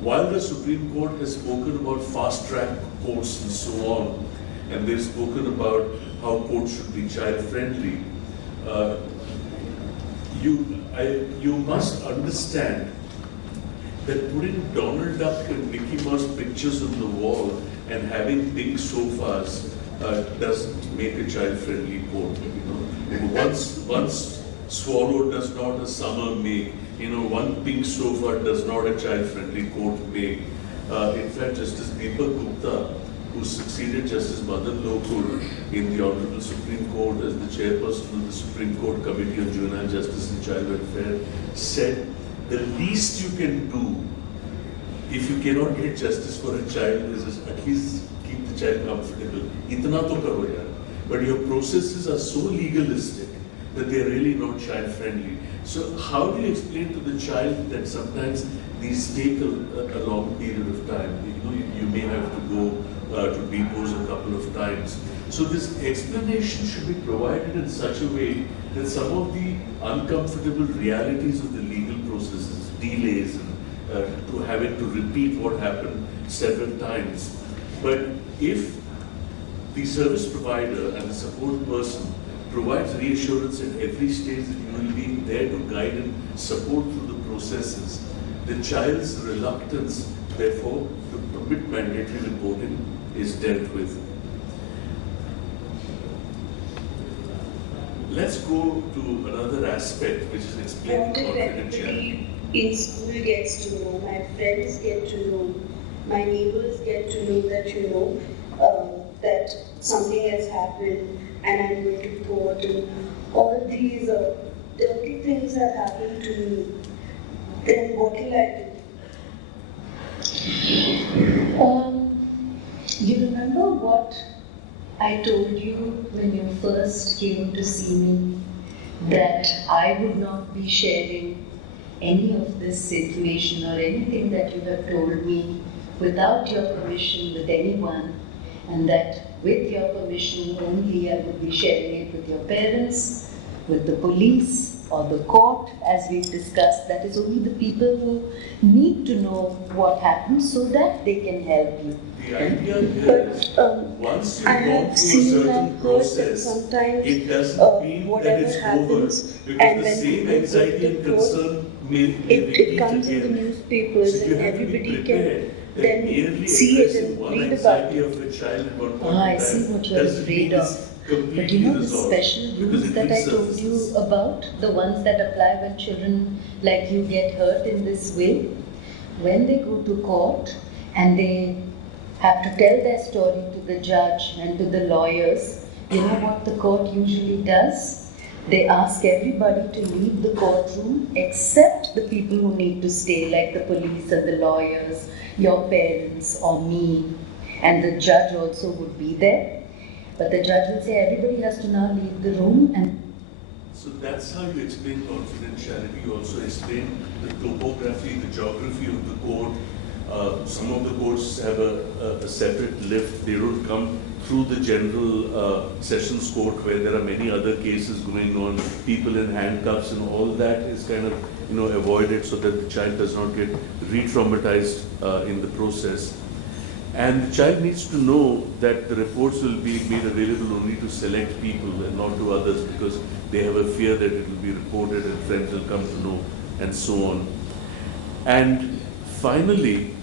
while the Supreme Court has spoken about fast-track courts and so on, and they've spoken about how courts should be child-friendly, you must understand that putting Donald Duck and Mickey Mouse pictures on the wall and having pink sofas doesn't make a child-friendly court. Once swallow does not a summer make. One pink sofa does not a child-friendly court make. In fact, Justice Deepak Gupta, who succeeded Justice Madan Lokur in the Honorable Supreme Court as the chairperson of the Supreme Court Committee on Juvenile Justice and Child Welfare, said the least you can do if you cannot get justice for a child is at least keep the child comfortable. Itna to karo yaar. But your processes are so legalistic that they're really not child friendly. So how do you explain to the child that sometimes these take a long period of time? You may have to go to depots a couple of times. So this explanation should be provided in such a way that some of the uncomfortable realities of the legal processes, delays, and to having to repeat what happened several times. But if the service provider and the support person provides reassurance at every stage that you will be there to guide and support through the processes, the child's reluctance, therefore, to permit mandatory reporting is dealt with. Let's go to another aspect, which is explaining confidentiality. In school gets to know, my friends get to know, my neighbors get to know that that something has happened and I'm going to court, and all these dirty things have happened to me. Then what will I do? You remember what I told you when you first came to see me, that I would not be sharing any of this information or anything that you have told me without your permission with anyone, and that with your permission only I would be sharing it with your parents, with the police or the court, as we've discussed. That is only the people who need to know what happened so that they can help you. The idea here is, once you've gone through a certain process, it doesn't mean that it's over, because the same anxiety and concern may repeat it comes in the again. newspapers So you and have to be everybody prepared can that then merely see it addressing and one read about anxiety it. of a child at one point I in see time what you're doesn't afraid mean of. it's But completely you know the resolved, special because rules it that I told resurfaces. you about, the ones that apply when children like you get hurt in this way, when they go to court and they have to tell their story to the judge and to the lawyers, you know what the court usually does? They ask everybody to leave the courtroom except the people who need to stay, like the police and the lawyers, your parents or me, and the judge also would be there. But the judge will say everybody has to now leave the room, and So that's how you explain confidentiality. You also explain the topography, the geography of the court. Some of the courts have a separate lift. They don't come through the general sessions court where there are many other cases going on, people in handcuffs, and all that is kind of avoided so that the child does not get re-traumatized in the process. And the child needs to know that the reports will be made available only to select people and not to others, because they have a fear that it will be reported and friends will come to know, and so on. And finally,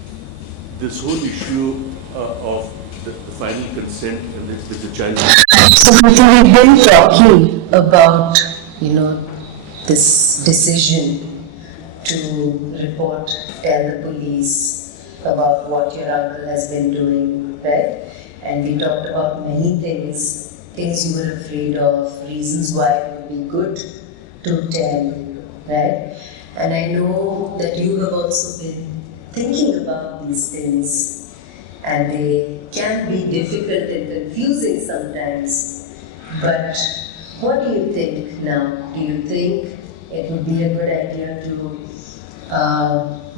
this whole issue of the final consent and that the child. so we've been talking about, this decision to report, tell the police about what your uncle has been doing, right? And we talked about many things you were afraid of, reasons why it would be good to tell, right? And I know that you have also been thinking about these things, and they can be difficult and confusing sometimes. But what do you think now? Do you think it would be a good idea to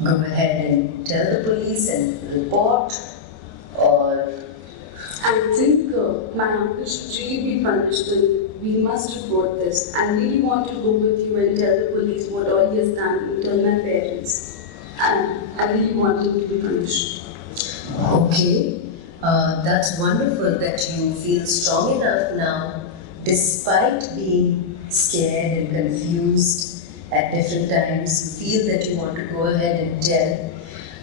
go ahead and tell the police and report, or? I think my uncle should really be punished, and we must report this. I really want to go with you and tell the police what all he has done, and tell my parents. And I really want him to be punished. Okay, that's wonderful that you feel strong enough now, despite being scared and confused at different times. You feel that you want to go ahead and tell.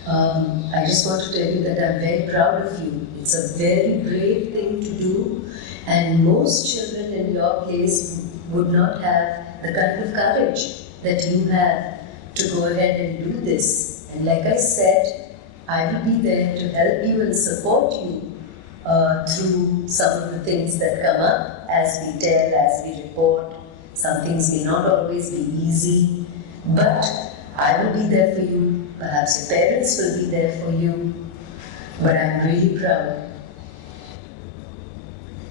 I just want to tell you that I'm very proud of you. It's a very brave thing to do, and most children in your place would not have the kind of courage that you have to go ahead and do this. And like I said, I will be there to help you and support you through some of the things that come up as we tell, as we report. Some things may not always be easy, but I will be there for you. Perhaps your parents will be there for you. But I'm really proud.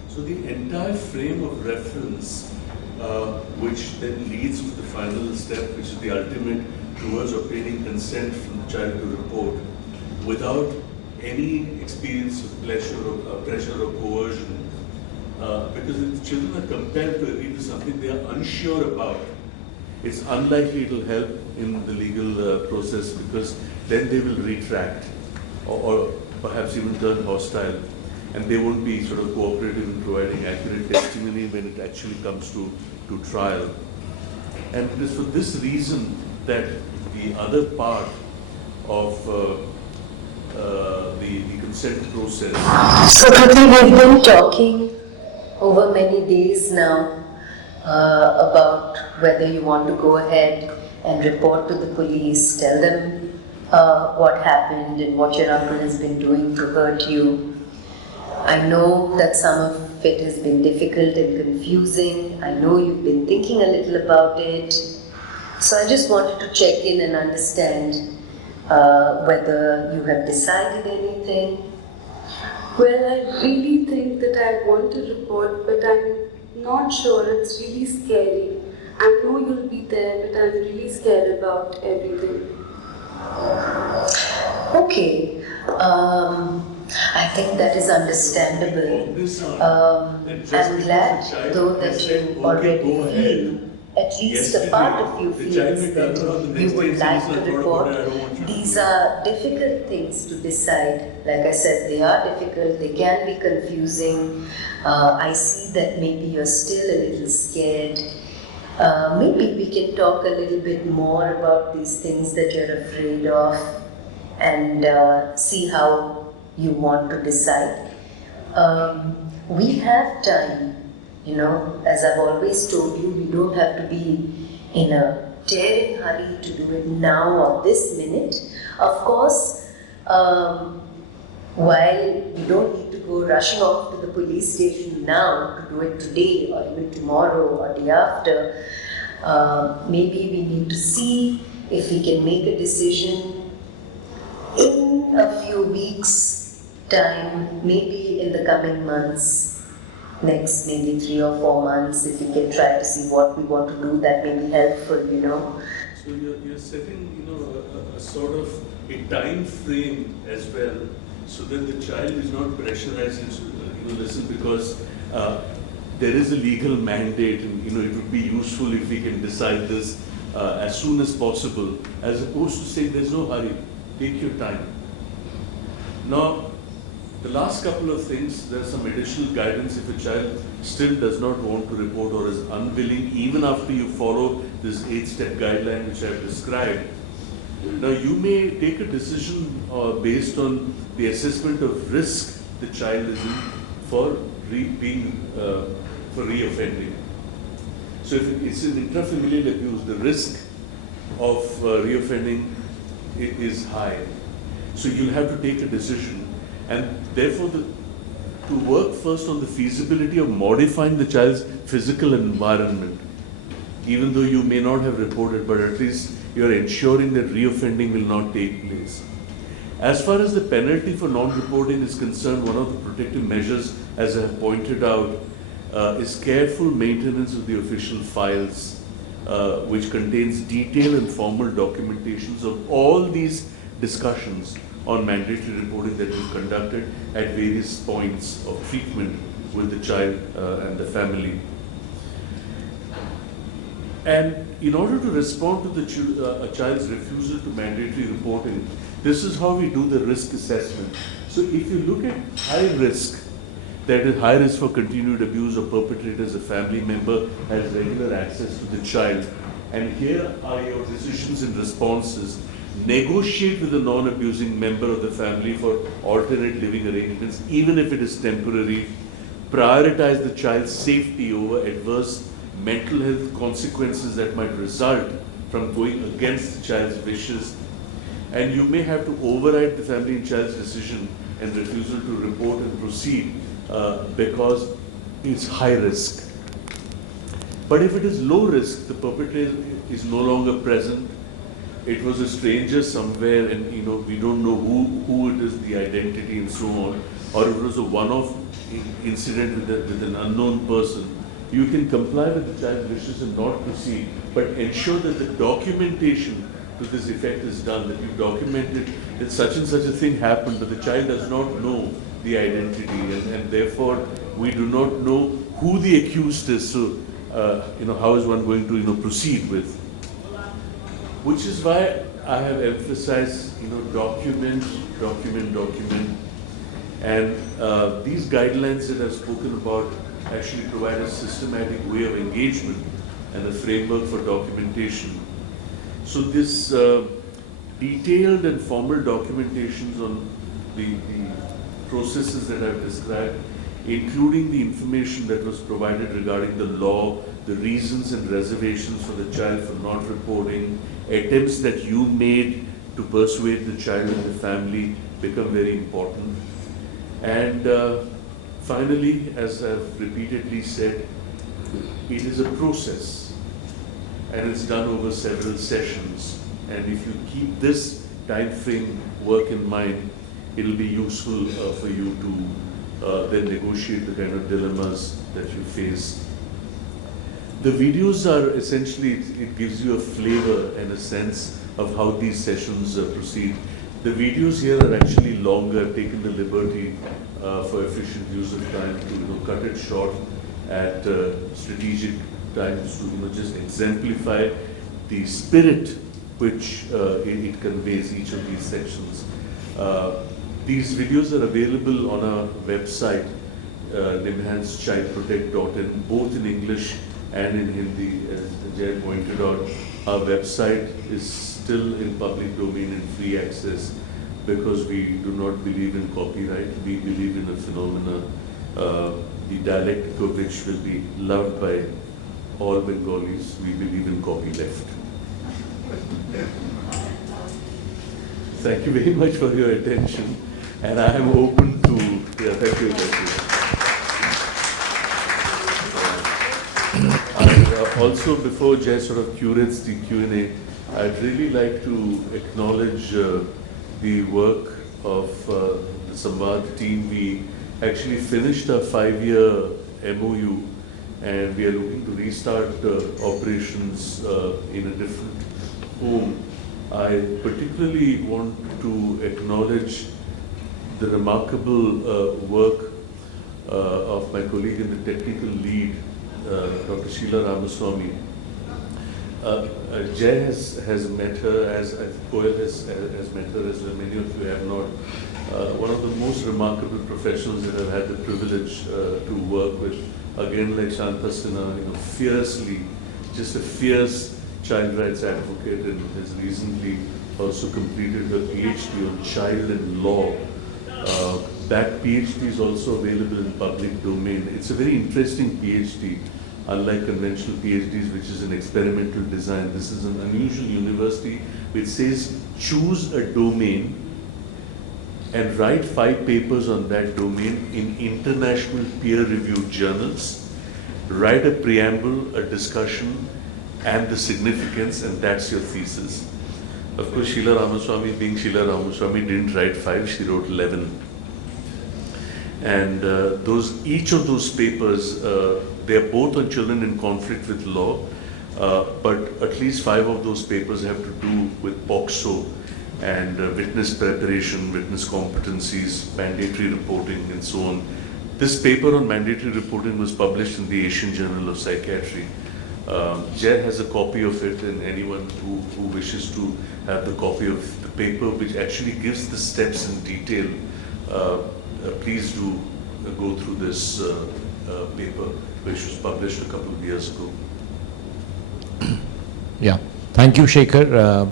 So the entire frame of reference which then leads to the final step, which is the ultimate towards obtaining consent from the child to report without any experience of pressure or coercion. Because if the children are compelled to agree to something they are unsure about, it's unlikely it will help in the legal process, because then they will retract or perhaps even turn hostile, and they won't be sort of cooperative in providing accurate testimony when it actually comes to trial. And it is for this reason that the other part of the consent process. So, Prithvi, we've been talking over many days now about whether you want to go ahead and report to the police, tell them what happened and what your uncle has been doing to hurt you. I know that some of it has been difficult and confusing. I know you've been thinking a little about it. So I just wanted to check in and understand whether you have decided anything. Well, I really think that I want to report, but I'm not sure. It's really scary. I know you'll be there, but I'm really scared about everything. Okay. I think that is understandable. I'm glad though that you already feel, at least a part of you feels that you would like to report. These are difficult things to decide. Like I said, they are difficult, they can be confusing. I see that maybe you're still a little scared. Maybe we can talk a little bit more about these things that you're afraid of and see how you want to decide. We have time, you know, as I've always told you, we don't have to be in a tearing hurry to do it now or this minute. Of course, while you don't need to go rushing off to the police station now to do it today or even tomorrow or the after, maybe we need to see if we can make a decision in a few weeks' time, maybe in the coming months, next maybe 3 or 4 months, if we can try to see what we want to do, that may be helpful, you know. So you're setting, you know, a sort of a time frame as well, so that the child is not pressurized into, you know, listen, because there is a legal mandate, and, you know, it would be useful if we can decide this as soon as possible, as opposed to saying there's no hurry, take your time. Now, the last couple of things, there's some additional guidance if a child still does not want to report or is unwilling, even after you follow this 8-step guideline which I've described. Now, you may take a decision based on the assessment of risk the child is in for reoffending. So if it's an intrafamilial abuse, the risk of reoffending is high. So you'll have to take a decision. And therefore, to work first on the feasibility of modifying the child's physical environment, even though you may not have reported, but at least you're ensuring that reoffending will not take place. As far as the penalty for non-reporting is concerned, one of the protective measures, as I have pointed out, is careful maintenance of the official files, which contains detailed and formal documentations of all these discussions on mandatory reporting that we've conducted at various points of treatment with the child and the family. And in order to respond to a child's refusal to mandatory reporting, this is how we do the risk assessment. So if you look at high risk, that is high risk for continued abuse or perpetrated as a family member has regular access to the child, and here are your decisions and responses. Negotiate with a non-abusing member of the family for alternate living arrangements, even if it is temporary. Prioritize the child's safety over adverse mental health consequences that might result from going against the child's wishes. And you may have to override the family and child's decision and refusal to report and proceed because it's high risk. But if it is low risk, the perpetrator is no longer present. It was a stranger somewhere, and we don't know who it is, the identity and so on, or it was a one-off incident with an unknown person. You can comply with the child's wishes and not proceed, but ensure that the documentation to this effect is done, that you documented that such and such a thing happened, but the child does not know the identity, and therefore we do not know who the accused is. So, how is one going to, proceed with? Which is why I have emphasized, document. And these guidelines that I've spoken about actually provide a systematic way of engagement and a framework for documentation. So this detailed and formal documentations on the processes that I've described, including the information that was provided regarding the law, the reasons and reservations for the child for not reporting, attempts that you made to persuade the child and the family become very important. And finally, as I've repeatedly said, it is a process and it's done over several sessions. And if you keep this time frame work in mind, it'll be useful for you to then negotiate the kind of dilemmas that you face. The videos are essentially, it gives you a flavor and a sense of how these sessions proceed. The videos here are actually longer, taking the liberty for efficient use of time to cut it short at strategic times to just exemplify the spirit which it conveys, each of these sections. These videos are available on our website, NIMHANSchildprotect.in, both in English and in Hindi. As Jay pointed out, our website is still in public domain and free access because we do not believe in copyright. We believe in a phenomena, the dialect of which will be loved by all Bengalis. We believe in copyleft. Thank you very much for your attention, and I am open to, thank you. Also, before Jay sort of curates the Q&A, I'd really like to acknowledge the work of the Samvad team. We actually finished a 5-year MOU, and we are looking to restart operations in a different home. I particularly want to acknowledge the remarkable work of my colleague and the technical lead, Dr. Sheila Ramaswamy. Jay has met her, as Koel has met her, as many of you have not. One of the most remarkable professionals that I've had the privilege to work with. Again, like Shanta Sinha, fiercely, just a fierce child rights advocate, and has recently also completed her PhD on child and law. That PhD is also available in public domain. It's a very interesting PhD. Unlike conventional PhDs, which is an experimental design, this is an unusual university which says choose a domain and write 5 papers on that domain in international peer-reviewed journals, write a preamble, a discussion, and the significance, and that's your thesis. Of course, Sheila Ramaswamy, being Sheila Ramaswamy, didn't write 5, she wrote 11. And each of those papers, they are both on children in conflict with law, but at least 5 of those papers have to do with POCSO and witness preparation, witness competencies, mandatory reporting, and so on. This paper on mandatory reporting was published in the Asian Journal of Psychiatry. Jay has a copy of it, and anyone who wishes to have the copy of the paper, which actually gives the steps in detail, please do go through this paper, which was published a couple of years ago. Yeah, thank you, Shekhar.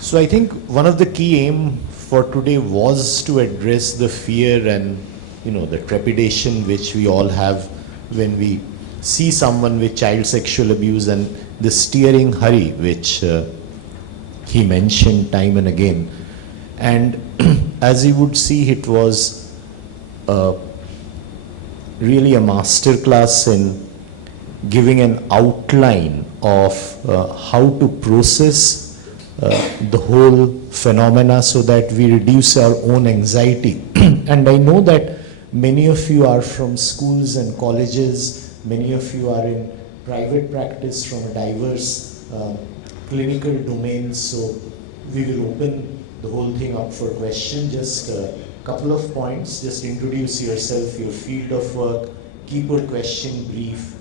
So I think one of the key aim for today was to address the fear and the trepidation which we all have when we see someone with child sexual abuse, and the steering hurry which he mentioned time and again. And as you would see, it was really a master class in giving an outline of how to process the whole phenomena so that we reduce our own anxiety. And I know that many of you are from schools and colleges many of you are in private practice from a diverse clinical domain, so we will open the whole thing up for question. Just a couple of points. Just introduce yourself, your field of work, keep your question brief.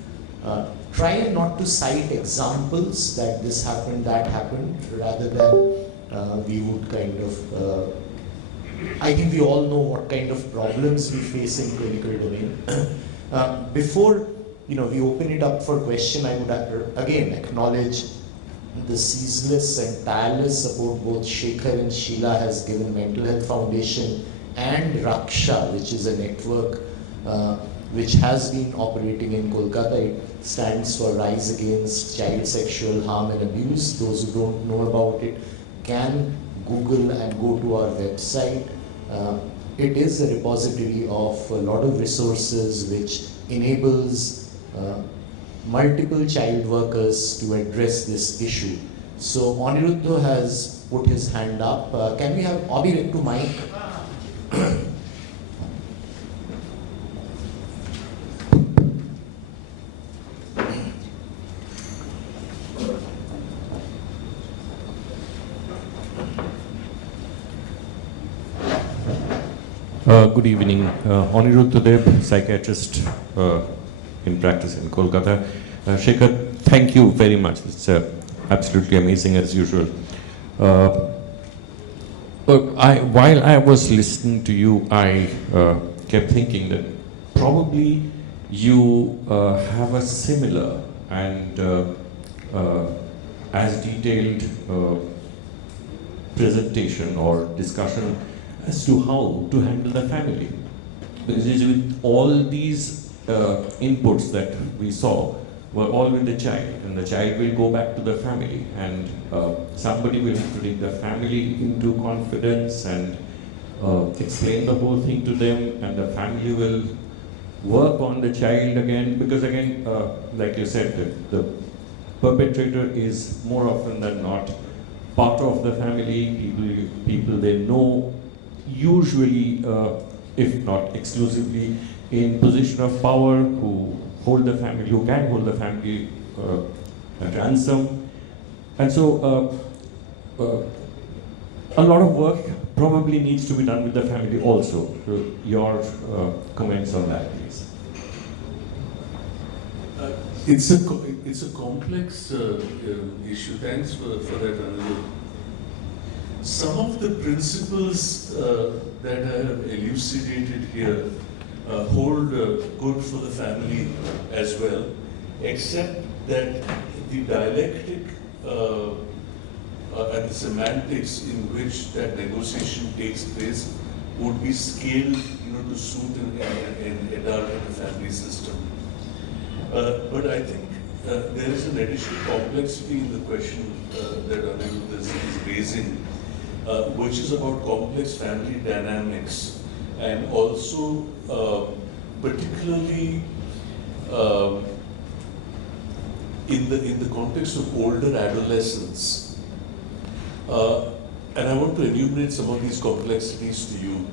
Try not to cite examples that this happened, that happened, rather than we would kind of, I think we all know what kind of problems we face in clinical domain. Before we open it up for question, I would again acknowledge the ceaseless and tireless support both Shekhar and Sheila has given Mental Health Foundation and Raksha, which is a network which has been operating in Kolkata. It stands for Rise Against Child Sexual Harm and Abuse. Those who don't know about it can Google and go to our website. It is a repository of a lot of resources which enables multiple child workers to address this issue. So Aniruddha has put his hand up. Can we have Obi to mic? Good evening. Aniruddha, psychiatrist in practice in Kolkata. Shekhar, thank you very much. It's absolutely amazing as usual. While I was listening to you, I kept thinking that probably you have a similar and as detailed presentation or discussion as to how to handle the family. Because with all these inputs that we saw were all with the child, and the child will go back to the family, and somebody will have to take the family into confidence and explain the whole thing to them, and the family will work on the child again, because again, like you said, the perpetrator is more often than not part of the family, people they know, usually, if not exclusively, in position of power, who hold the family, who can hold the family at ransom. And so a lot of work probably needs to be done with the family also. So your comments on that, please. It's a complex issue. Thanks for that, Anil. Some of the principles that I have elucidated here hold good for the family as well, except that the dialectic and the semantics in which that negotiation takes place would be scaled, to suit an adult and a family system. But I think there is an additional complexity in the question that Aniruddha is raising, which is about complex family dynamics, and also particularly in the context of older adolescents. And I want to enumerate some of these complexities to you.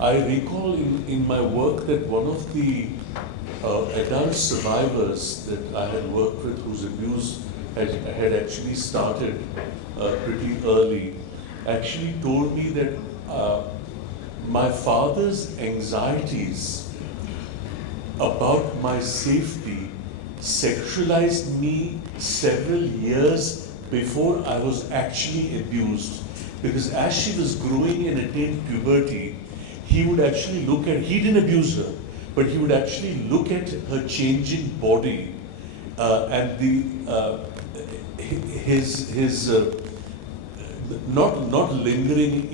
I recall in my work that one of the adult survivors that I had worked with, whose abuse had actually started pretty early, actually told me that my father's anxieties about my safety sexualized me several years before I was actually abused. Because as she was growing and attained puberty, he would actually look at, he didn't abuse her, but he would actually look at her changing body and his not lingering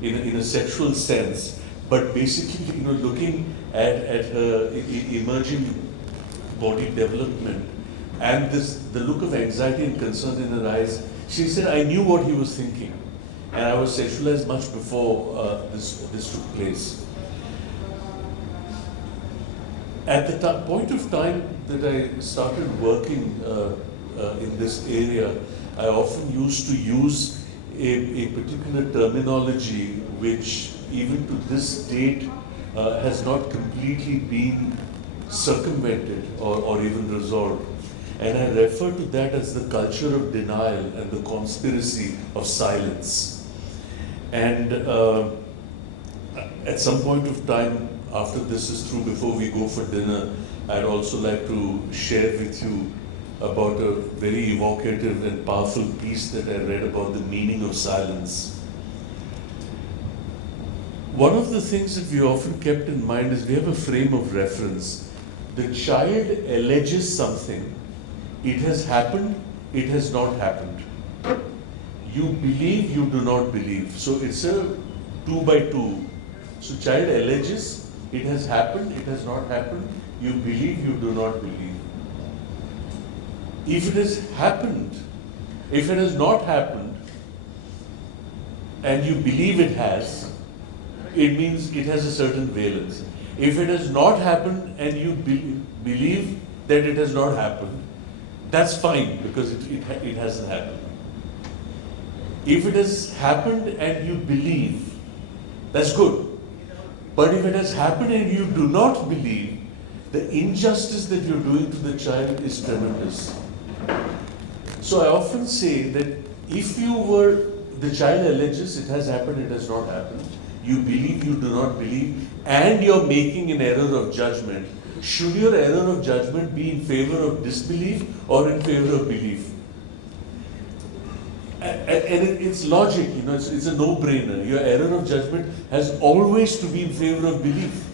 in a sexual sense, but basically looking at her emerging body development and the look of anxiety and concern in her eyes. She said, I knew what he was thinking, and I was sexualized much before this took place. At the point of time that I started working in this area, I often used to use a particular terminology which even to this date has not completely been circumvented or even resolved. And I refer to that as the culture of denial and the conspiracy of silence. And at some point of time, after this is through, before we go for dinner, I'd also like to share with you about a very evocative and powerful piece that I read about the meaning of silence. One of the things that we often kept in mind is we have a frame of reference. The child alleges something. It has happened, it has not happened. You believe, you do not believe. So it's a 2 by 2. So child alleges, it has happened, it has not happened. You believe, you do not believe. If it has happened, if it has not happened, and you believe it has, it means it has a certain valence. If it has not happened and you believe that it has not happened, that's fine because it hasn't happened. If it has happened and you believe, that's good. But if it has happened and you do not believe, the injustice that you're doing to the child is tremendous. So I often say that if the child alleges it has happened, it has not happened, you believe, you do not believe, and you're making an error of judgment, should your error of judgment be in favor of disbelief or in favor of belief? And it's logic, it's a no-brainer. Your error of judgment has always to be in favor of belief.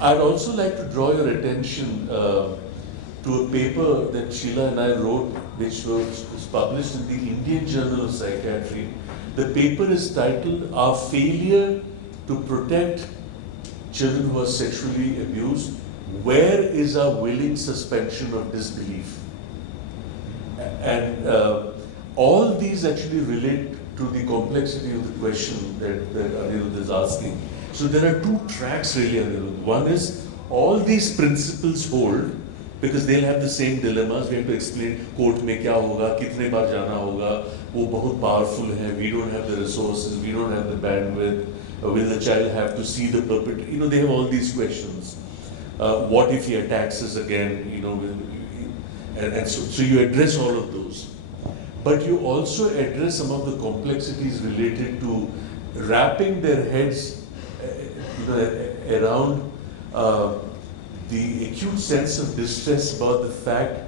I'd also like to draw your attention to a paper that Sheila and I wrote, which was published in the Indian Journal of Psychiatry. The paper is titled, "Our Failure to Protect Children Who Are Sexually Abused, Where is Our Willing Suspension of Disbelief?" And all these actually relate to the complexity of the question that Anirudh is asking. So there are two tracks really, Anirudh. One is all these principles hold because they'll have the same dilemmas. We have to explain court mein kya hoga, kitne baar jana hoga, wo bahut powerful hai, we don't have the resources, we don't have the bandwidth, will the child have to see the perpetrator? They have all these questions. What if he attacks us again? And so you address all of those. But you also address some of the complexities related to wrapping their heads around the acute sense of distress about the fact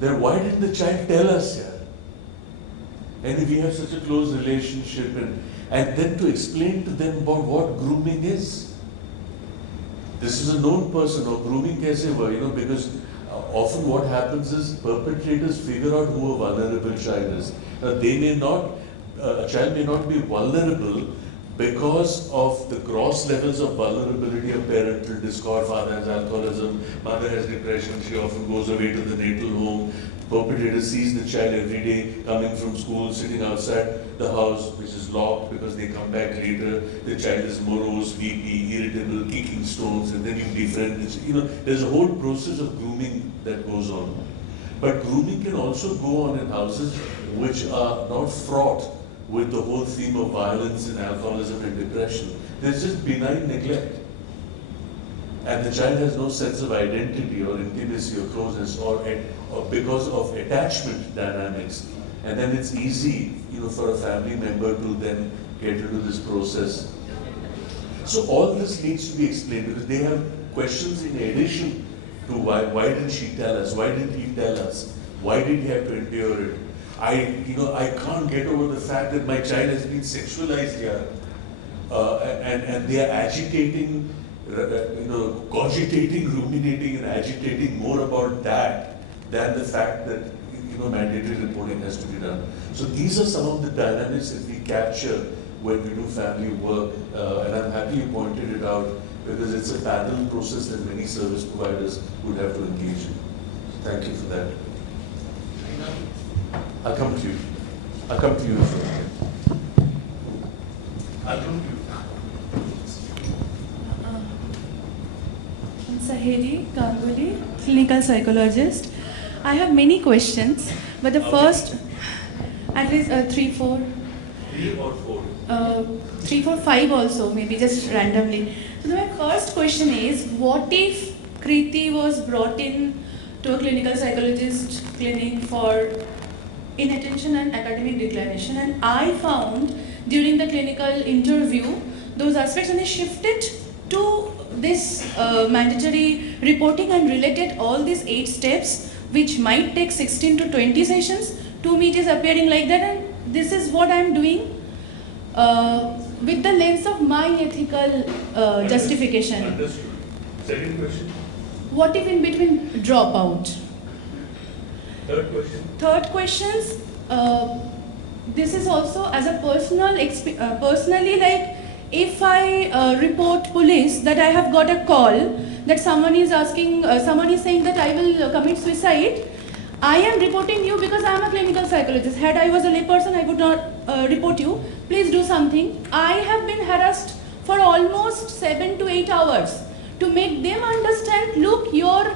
that why didn't the child tell us yet? And if we have such a close relationship, and then to explain to them about what grooming is. This is a known person, or grooming kaise hua, because often what happens is perpetrators figure out who a vulnerable child is. Now a child may not be vulnerable because of the gross levels of vulnerability of parental discord. Father has alcoholism, mother has depression, she often goes away to the natal home. Perpetrator sees the child every day coming from school, sitting outside the house, which is locked because they come back later. The child is morose, weepy, irritable, kicking stones, and then you befriend it. There's a whole process of grooming that goes on. But grooming can also go on in houses which are not fraught with the whole theme of violence and alcoholism and depression. There's just benign neglect. And the child has no sense of identity or intimacy or closeness or because of attachment dynamics. And then it's easy, for a family member to then get into this process. So all this needs to be explained because they have questions in addition to why didn't she tell us? Why didn't he tell us? Why did he have to endure it? I can't get over the fact that my child has been sexualized here. And they are agitating, cogitating, ruminating and agitating more about that than the fact that mandatory reporting has to be done. So these are some of the dynamics that we capture when we do family work, and I'm happy you pointed it out because it's a parallel process that many service providers would have to engage in. Thank you for that. I'll come to you. I'll come to you. I'll come to you. I'm Saheri Ganguly, clinical psychologist. I have many questions, but the first, at least 3, 4. 3 or 3, 4, 5 also, maybe just randomly. So my first question is, what if Kriti was brought in to a clinical psychologist clinic for inattention and academic declination, and I found during the clinical interview those aspects, and they shifted to this mandatory reporting and related all these 8 steps, which might take 16 to 20 sessions. To me it is appearing like that, and this is what I am doing with the lens of my ethical justification. Understood. Second question. What if in between drop out? Third question. Third questions, this is also as a personal personally, like if I report police that I have got a call that someone is asking, someone is saying that I will commit suicide, I am reporting you because I am a clinical psychologist. Had I was a layperson, I would not report you. Please do something. I have been harassed for almost 7 to 8 hours to make them understand, look, your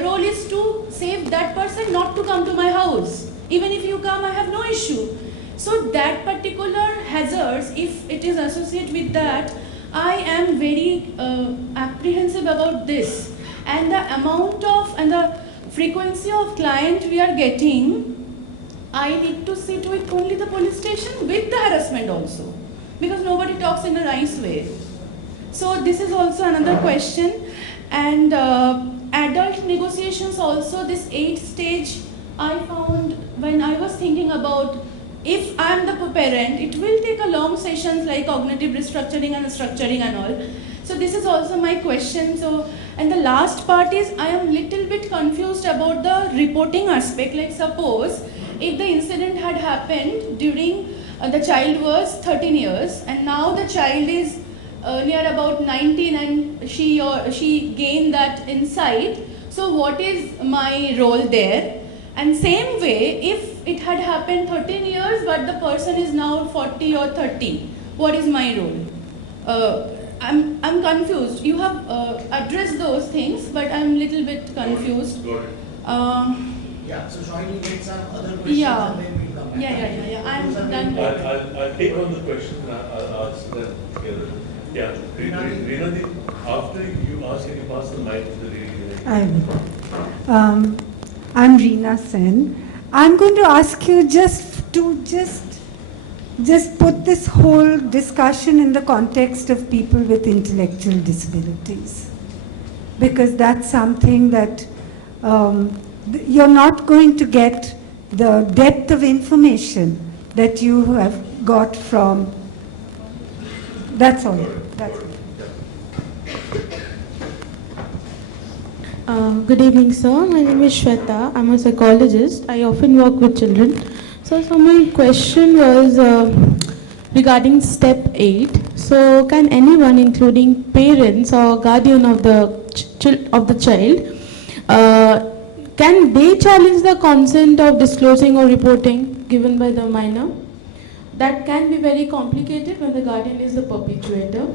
role is to save that person, not to come to my house. Even if you come, I have no issue. So that particular hazards, if it is associated with that, I am very apprehensive about this. And the amount of and the frequency of client we are getting, I need to sit with only the police station with the harassment also, because nobody talks in a nice way. So this is also another question. And adult negotiations also, this 8-stage, I found when I was thinking about, if I am the parent, it will take a long sessions like cognitive restructuring and structuring and all. So this is also my question. So, and the last part is, I am little bit confused about the reporting aspect. Like suppose if the incident had happened during the child was 13 years and now the child is near about 19 and she gained that insight. So what is my role there? And same way, if it had happened 13 years but the person is now 40 or 30, what is my role? I'm confused. You have addressed those things, but I'm little bit confused. Got it. Yeah, so shall we get some other questions Yeah. and then we'll come back? Yeah. I'm done. I'll take on the question and I'll answer them together. Yeah, Reenati, after you ask, can you pass the mic to the lady? I will. I'm Reena Sen. I'm going to ask you just put this whole discussion in the context of people with intellectual disabilities, because that's something that you're not going to get the depth of information that you have got from. That's all. That's all. Good evening, sir. My name is Shweta. I'm a psychologist. I often work with children. So my question was regarding step 8. So can anyone, including parents or guardian of the child, can they challenge the consent of disclosing or reporting given by the minor? That can be very complicated when the guardian is the perpetuator.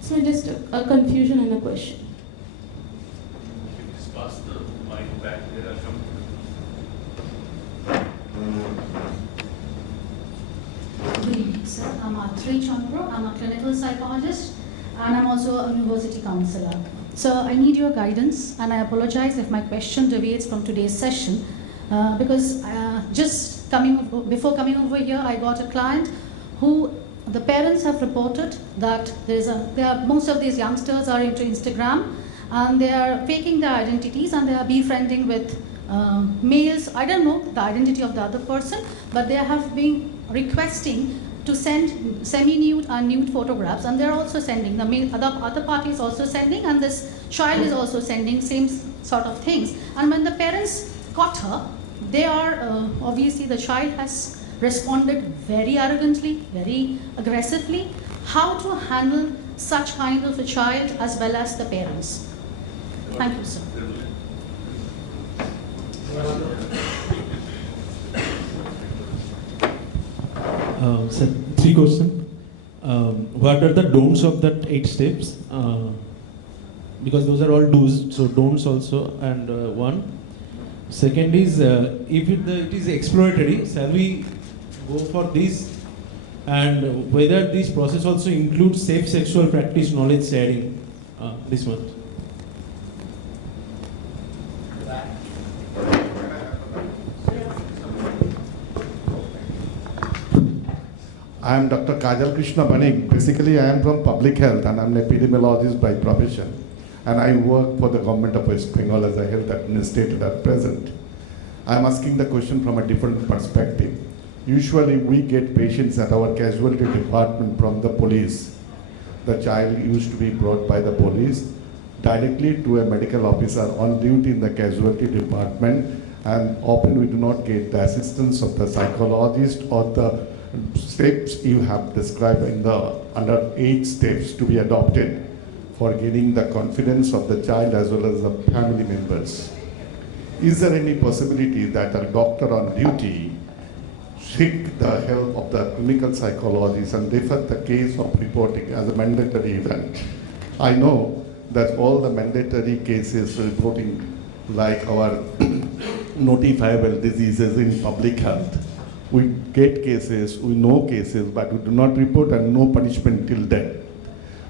So just a confusion and a question. Just pass the mic back there. I'll come to Good evening, sir. I'm Atri Chandra. I'm a clinical psychologist and I'm also a university counselor. So I need your guidance, and I apologize if my question deviates from today's session because before coming over here, I got a client who the parents have reported that most of these youngsters are into Instagram and they are faking their identities and they are befriending with males. I don't know the identity of the other person, but they have been requesting to send semi-nude and nude photographs, and they're also sending, other party is also sending, and this child is also sending same sort of things. And when the parents got her, they are, obviously the child has responded very arrogantly, very aggressively. How to handle such kind of a child as well as the parents? Thank you, sir. Sir, 3 questions. What are the don'ts of that 8 steps? Because those are all do's, so don'ts also, and 1. Second is, if it is exploratory, shall we go for these and whether this process also includes safe sexual practice knowledge sharing this month. I am Dr. Kajal Krishna Banik. Basically, I am from public health and I am an epidemiologist by profession. And I work for the government of West Bengal as a health administrator at present. I am asking the question from a different perspective. Usually, we get patients at our casualty department from the police. The child used to be brought by the police directly to a medical officer on duty in the casualty department, and often we do not get the assistance of the psychologist or the steps you have described in the under 8 steps to be adopted for gaining the confidence of the child as well as the family members. Is there any possibility that a doctor on duty seek the help of the clinical psychologist and refer the case of reporting as a mandatory event? I know that all the mandatory cases reporting, like our notifiable diseases in public health, we get cases, we know cases, but we do not report and no punishment till death.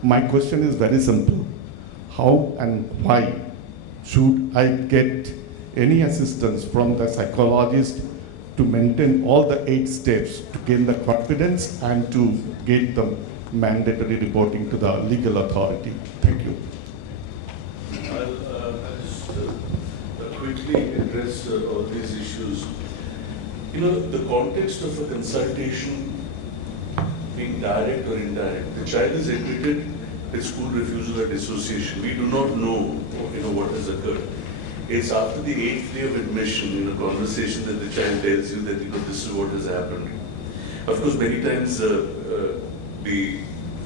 My question is very simple. How and why should I get any assistance from the psychologist to maintain all the 8 steps to gain the confidence and to get the mandatory reporting to the legal authority? Thank you. I'll just quickly address all these issues. You know, the context of a consultation being direct or indirect, the child is admitted with school refusal or dissociation. We do not know, what has occurred. It's after the 8th day of admission in a conversation that the child tells you that, this is what has happened. Of course, many times the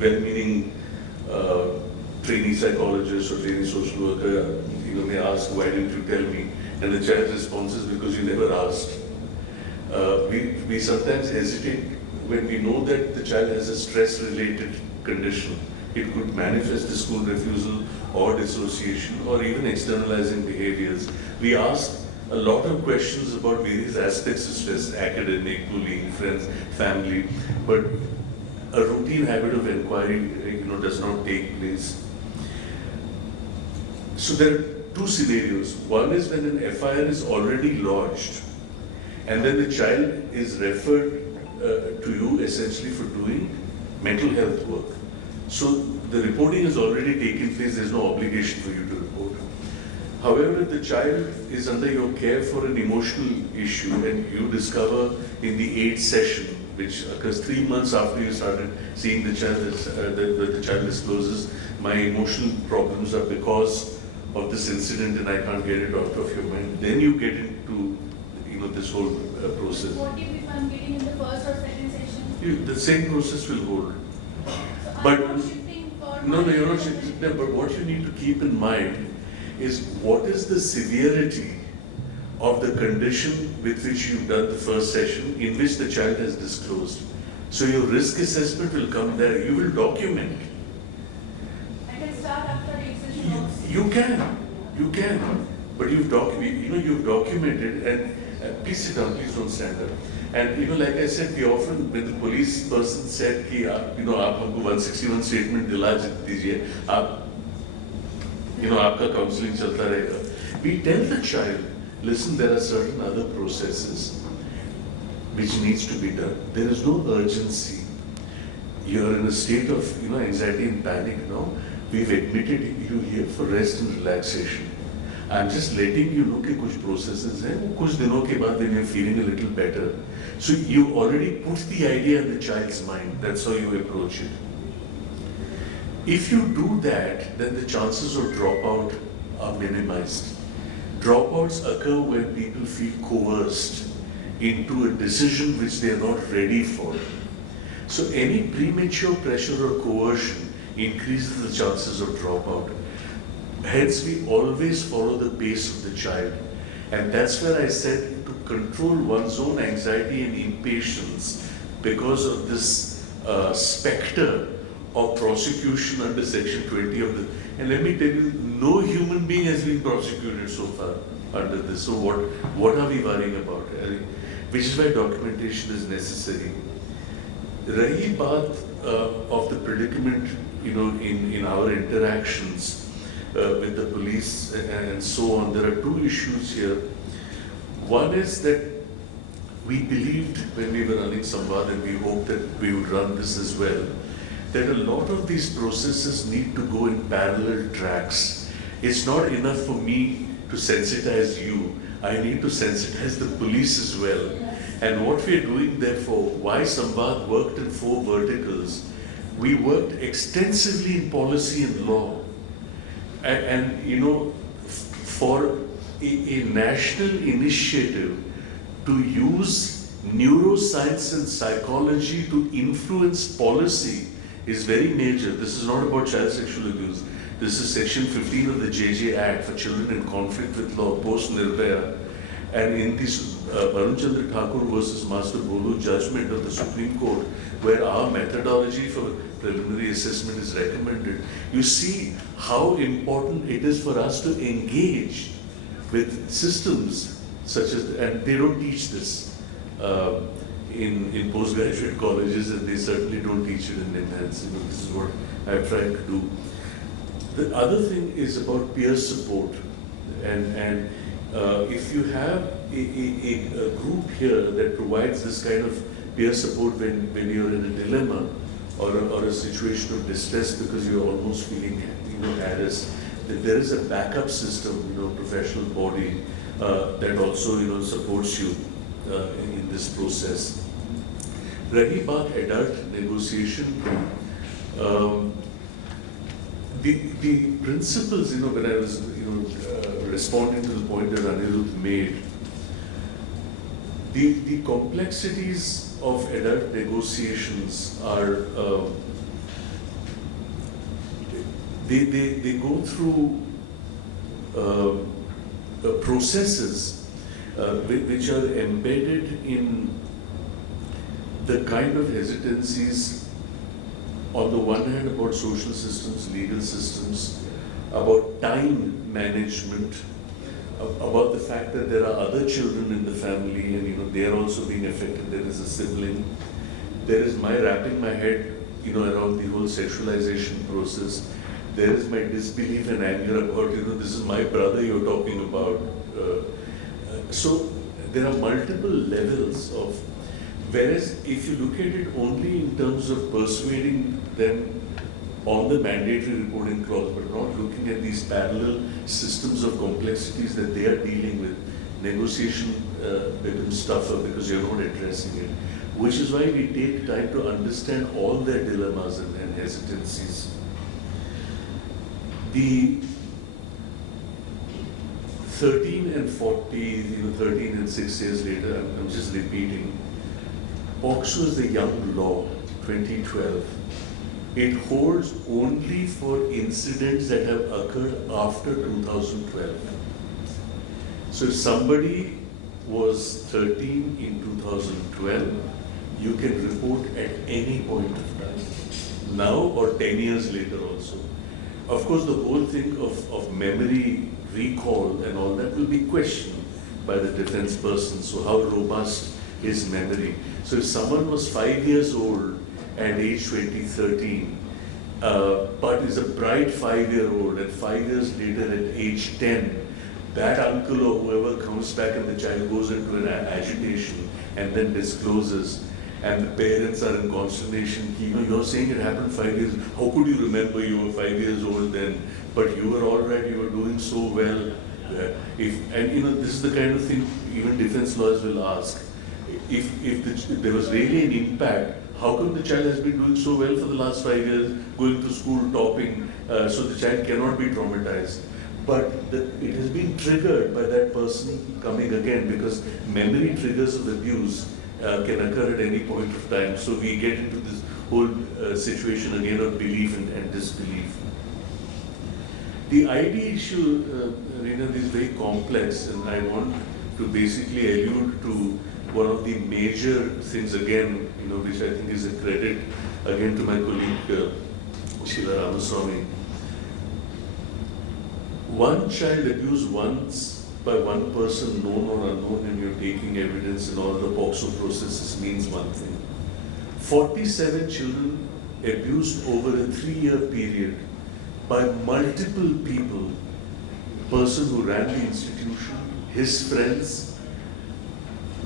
well-meaning trainee psychologist or trainee social worker, may ask, why didn't you tell me? And the child's response is, because you never asked. We sometimes hesitate when we know that the child has a stress-related condition. It could manifest as school refusal or dissociation or even externalizing behaviors. We ask a lot of questions about various aspects of stress, academic, bullying, friends, family, but a routine habit of inquiry does not take place. So there are 2 scenarios. One is when an FIR is already lodged, and then the child is referred to you essentially for doing mental health work. So the reporting has already taken place, there's no obligation for you to report. However, if the child is under your care for an emotional issue and you discover in the 8th session, which occurs 3 months after you started seeing the child, that the child discloses, my emotional problems are because of this incident and I can't get it out of your mind, then you get into this whole process. What if I'm getting in the first or second session? The same process will hold. So But I'm not shifting for no, you're not shifting. But what you need to keep in mind is what is the severity of the condition with which you've done the first session in which the child has disclosed. So your risk assessment will come there. You will document. I can start after 8 sessions. You can. But you've documented and please sit down, please don't stand up. And like I said, we often, when the police person said, कि आप हमको 161 statement दिला दीजिए, आपका counseling चलता रहेगा. We tell the child, listen, there are certain other processes which needs to be done. There is no urgency. You're in a state of anxiety and panic now. We've admitted you here for rest and relaxation. I'm just letting you know कि कुछ processes हैं, कुछ दिनों के बाद when you're feeling a little better. So you already put the idea in the child's mind. That's how you approach it. If you do that, then the chances of dropout are minimized. Dropouts occur when people feel coerced into a decision which they are not ready for. So any premature pressure or coercion increases the chances of dropout. Hence, we always follow the pace of the child. And that's where I said to control one's own anxiety and impatience because of this specter of prosecution under Section 20 of the... And let me tell you, no human being has been prosecuted so far under this. So what are we worrying about? Which is why documentation is necessary. Rahi baat of the predicament, in our interactions with the police and so on, there are two issues here. One is that we believed when we were running Samvad, and we hoped that we would run this as well, that a lot of these processes need to go in parallel tracks. It's not enough for me to sensitize you. I need to sensitize the police as well. And what we're doing, therefore, why Samvad worked in 4 verticals, we worked extensively in policy and law. And for a national initiative to use neuroscience and psychology to influence policy is very major. This is not about child sexual abuse. This is Section 15 of the JJ Act for children in conflict with law, post-Nirbhaya. And in this Barun Chandra Thakur versus Master Bolu judgment of the Supreme Court, where our methodology for preliminary assessment is recommended, you see how important it is for us to engage with systems such as, and they don't teach this in postgraduate colleges, and they certainly don't teach it in NIMHANS. This is what I've tried to do. The other thing is about peer support, and if you have a group here that provides this kind of peer support when you're in a dilemma or a situation of distress because you're almost feeling harassed, that there is a backup system, professional body that also supports you in this process. Rahi baat adult negotiation. The principles, when I was responding to the point that Anirudh made, the complexities of adult negotiations are they go through processes which are embedded in the kind of hesitancies on the one hand about social systems, legal systems, about time management, about the fact that there are other children in the family and they are also being affected. There is a sibling. There is my wrapping my head around the whole sexualization process. There is my disbelief and anger about this is my brother you're talking about. So there are multiple levels of, whereas if you look at it only in terms of persuading them on the mandatory reporting clause, but not looking at these parallel systems of complexities that they are dealing with, negotiation becomes tougher because you're not addressing it. Which is why we take time to understand all their dilemmas and hesitancies. The 13 and 40, 13 and 6 years later, I'm just repeating, POCSO is the young law, 2012. It holds only for incidents that have occurred after 2012. So if somebody was 13 in 2012, you can report at any point of time, now or 10 years later also. Of course, the whole thing of memory recall and all that will be questioned by the defense person. So how robust is memory? So if someone was 5 years old at age 2013, but is a bright 5-year-old and 5 years later at age 10, that uncle or whoever comes back and the child goes into an agitation and then discloses, and the parents are in consternation. You're saying it happened 5 years. How could you remember you were 5 years old then? But you were all right. You were doing so well. This is the kind of thing even defense lawyers will ask. If there was really an impact, how come the child has been doing so well for the last 5 years, going to school, topping, so the child cannot be traumatized? But it has been triggered by that person coming again, because memory triggers of abuse can occur at any point of time. So we get into this whole situation again of belief and disbelief. The ID issue, is very complex, and I want to basically allude to one of the major things again, which I think is a credit again to my colleague Sheila Ramaswamy. One child abused once by one person, known or unknown, and you're taking evidence in all the POCSO processes means one thing. 47 children abused over a 3-year period by multiple people, person who ran the institution, his friends,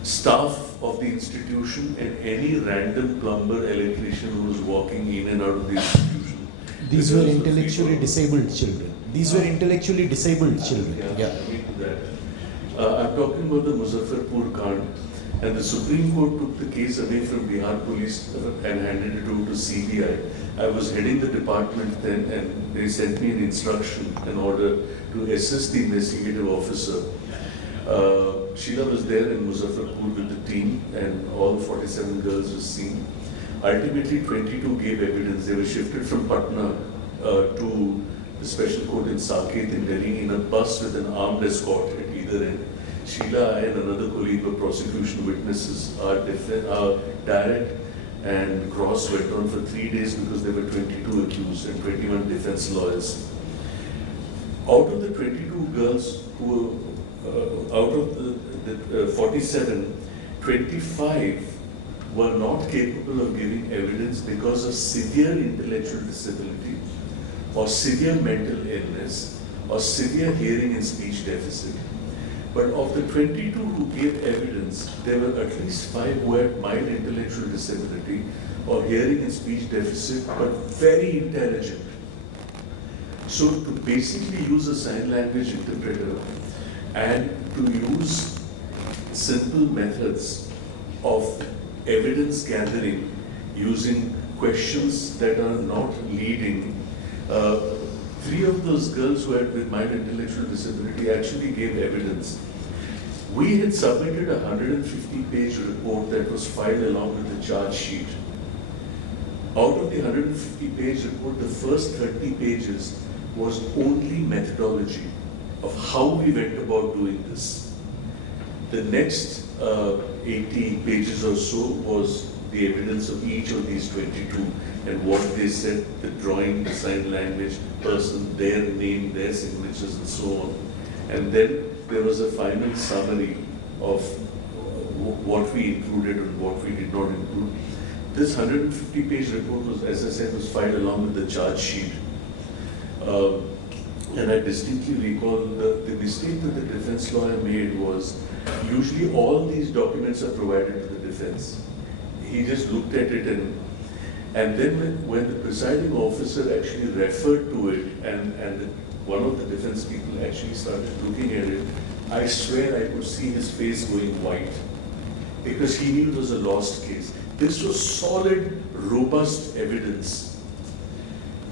staff of the institution, and any random plumber, electrician who was walking in and out of the institution. These were intellectually disabled children. These were intellectually disabled children. Yeah. I'm talking about the Muzaffarpur Kand, and the Supreme Court took the case away from Bihar Police and handed it over to CBI. I was heading the department then, and they sent me an instruction in order to assist the investigative officer. Sheila was there in Muzaffarpur with the team, and all 47 girls were seen. Ultimately, 22 gave evidence. They were shifted from Patna to the special court in Saket in Delhi in a bus with an armed escort at either end. Sheila, I and another colleague were prosecution witnesses. Our direct and cross went on for 3 days because there were 22 accused and 21 defense lawyers. Out of the 22 girls who out of the 47, 25 were not capable of giving evidence because of severe intellectual disability or severe mental illness or severe hearing and speech deficit. But of the 22 who gave evidence, there were at least 5 who had mild intellectual disability or hearing and speech deficit, but very intelligent. So to basically use a sign language interpreter and to use simple methods of evidence gathering using questions that are not leading. 3 of those girls who had with mild intellectual disability actually gave evidence. We had submitted a 150-page report that was filed along with the charge sheet. Out of the 150-page report, the first 30 pages was only methodology of how we went about doing this. The next 80 pages or so was the evidence of each of these 22 and what they said, the drawing, the sign language, person, their name, their signatures and so on. And then there was a final summary of what we included and what we did not include. This 150-page report was, as I said, was filed along with the charge sheet. And I distinctly recall the mistake that the defense lawyer made was, usually all these documents are provided to the defense. He just looked at it and then when the presiding officer actually referred to it and one of the defense people actually started looking at it, I swear I could see his face going white because he knew it was a lost case. This was solid, robust evidence.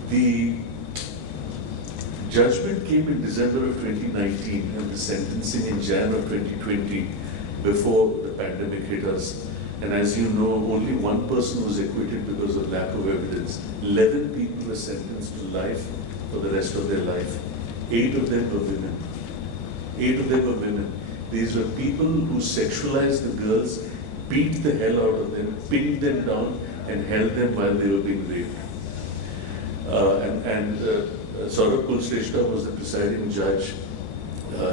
The judgment came in December of 2019 and the sentencing in Jan of 2020 before the pandemic hit us. And as you know, only one person was acquitted because of lack of evidence. 11 people were sentenced to life for the rest of their life. 8 of them were women. 8 of them were women. These were people who sexualized the girls, beat the hell out of them, pinned them down, and held them while they were being raped. Saurabh Kulshrestha was the presiding judge.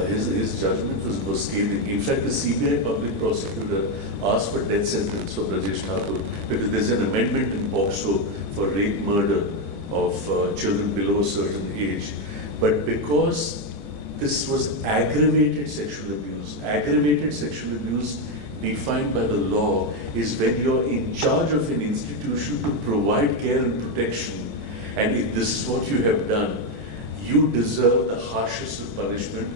His judgment was scathing. In fact, the CBI public prosecutor asked for death sentence for Rajesh Thakur because there's an amendment in POCSO for rape murder of children below a certain age. But because this was aggravated sexual abuse defined by the law is when you're in charge of an institution to provide care and protection, and if this is what you have done, you deserve the harshest of punishment.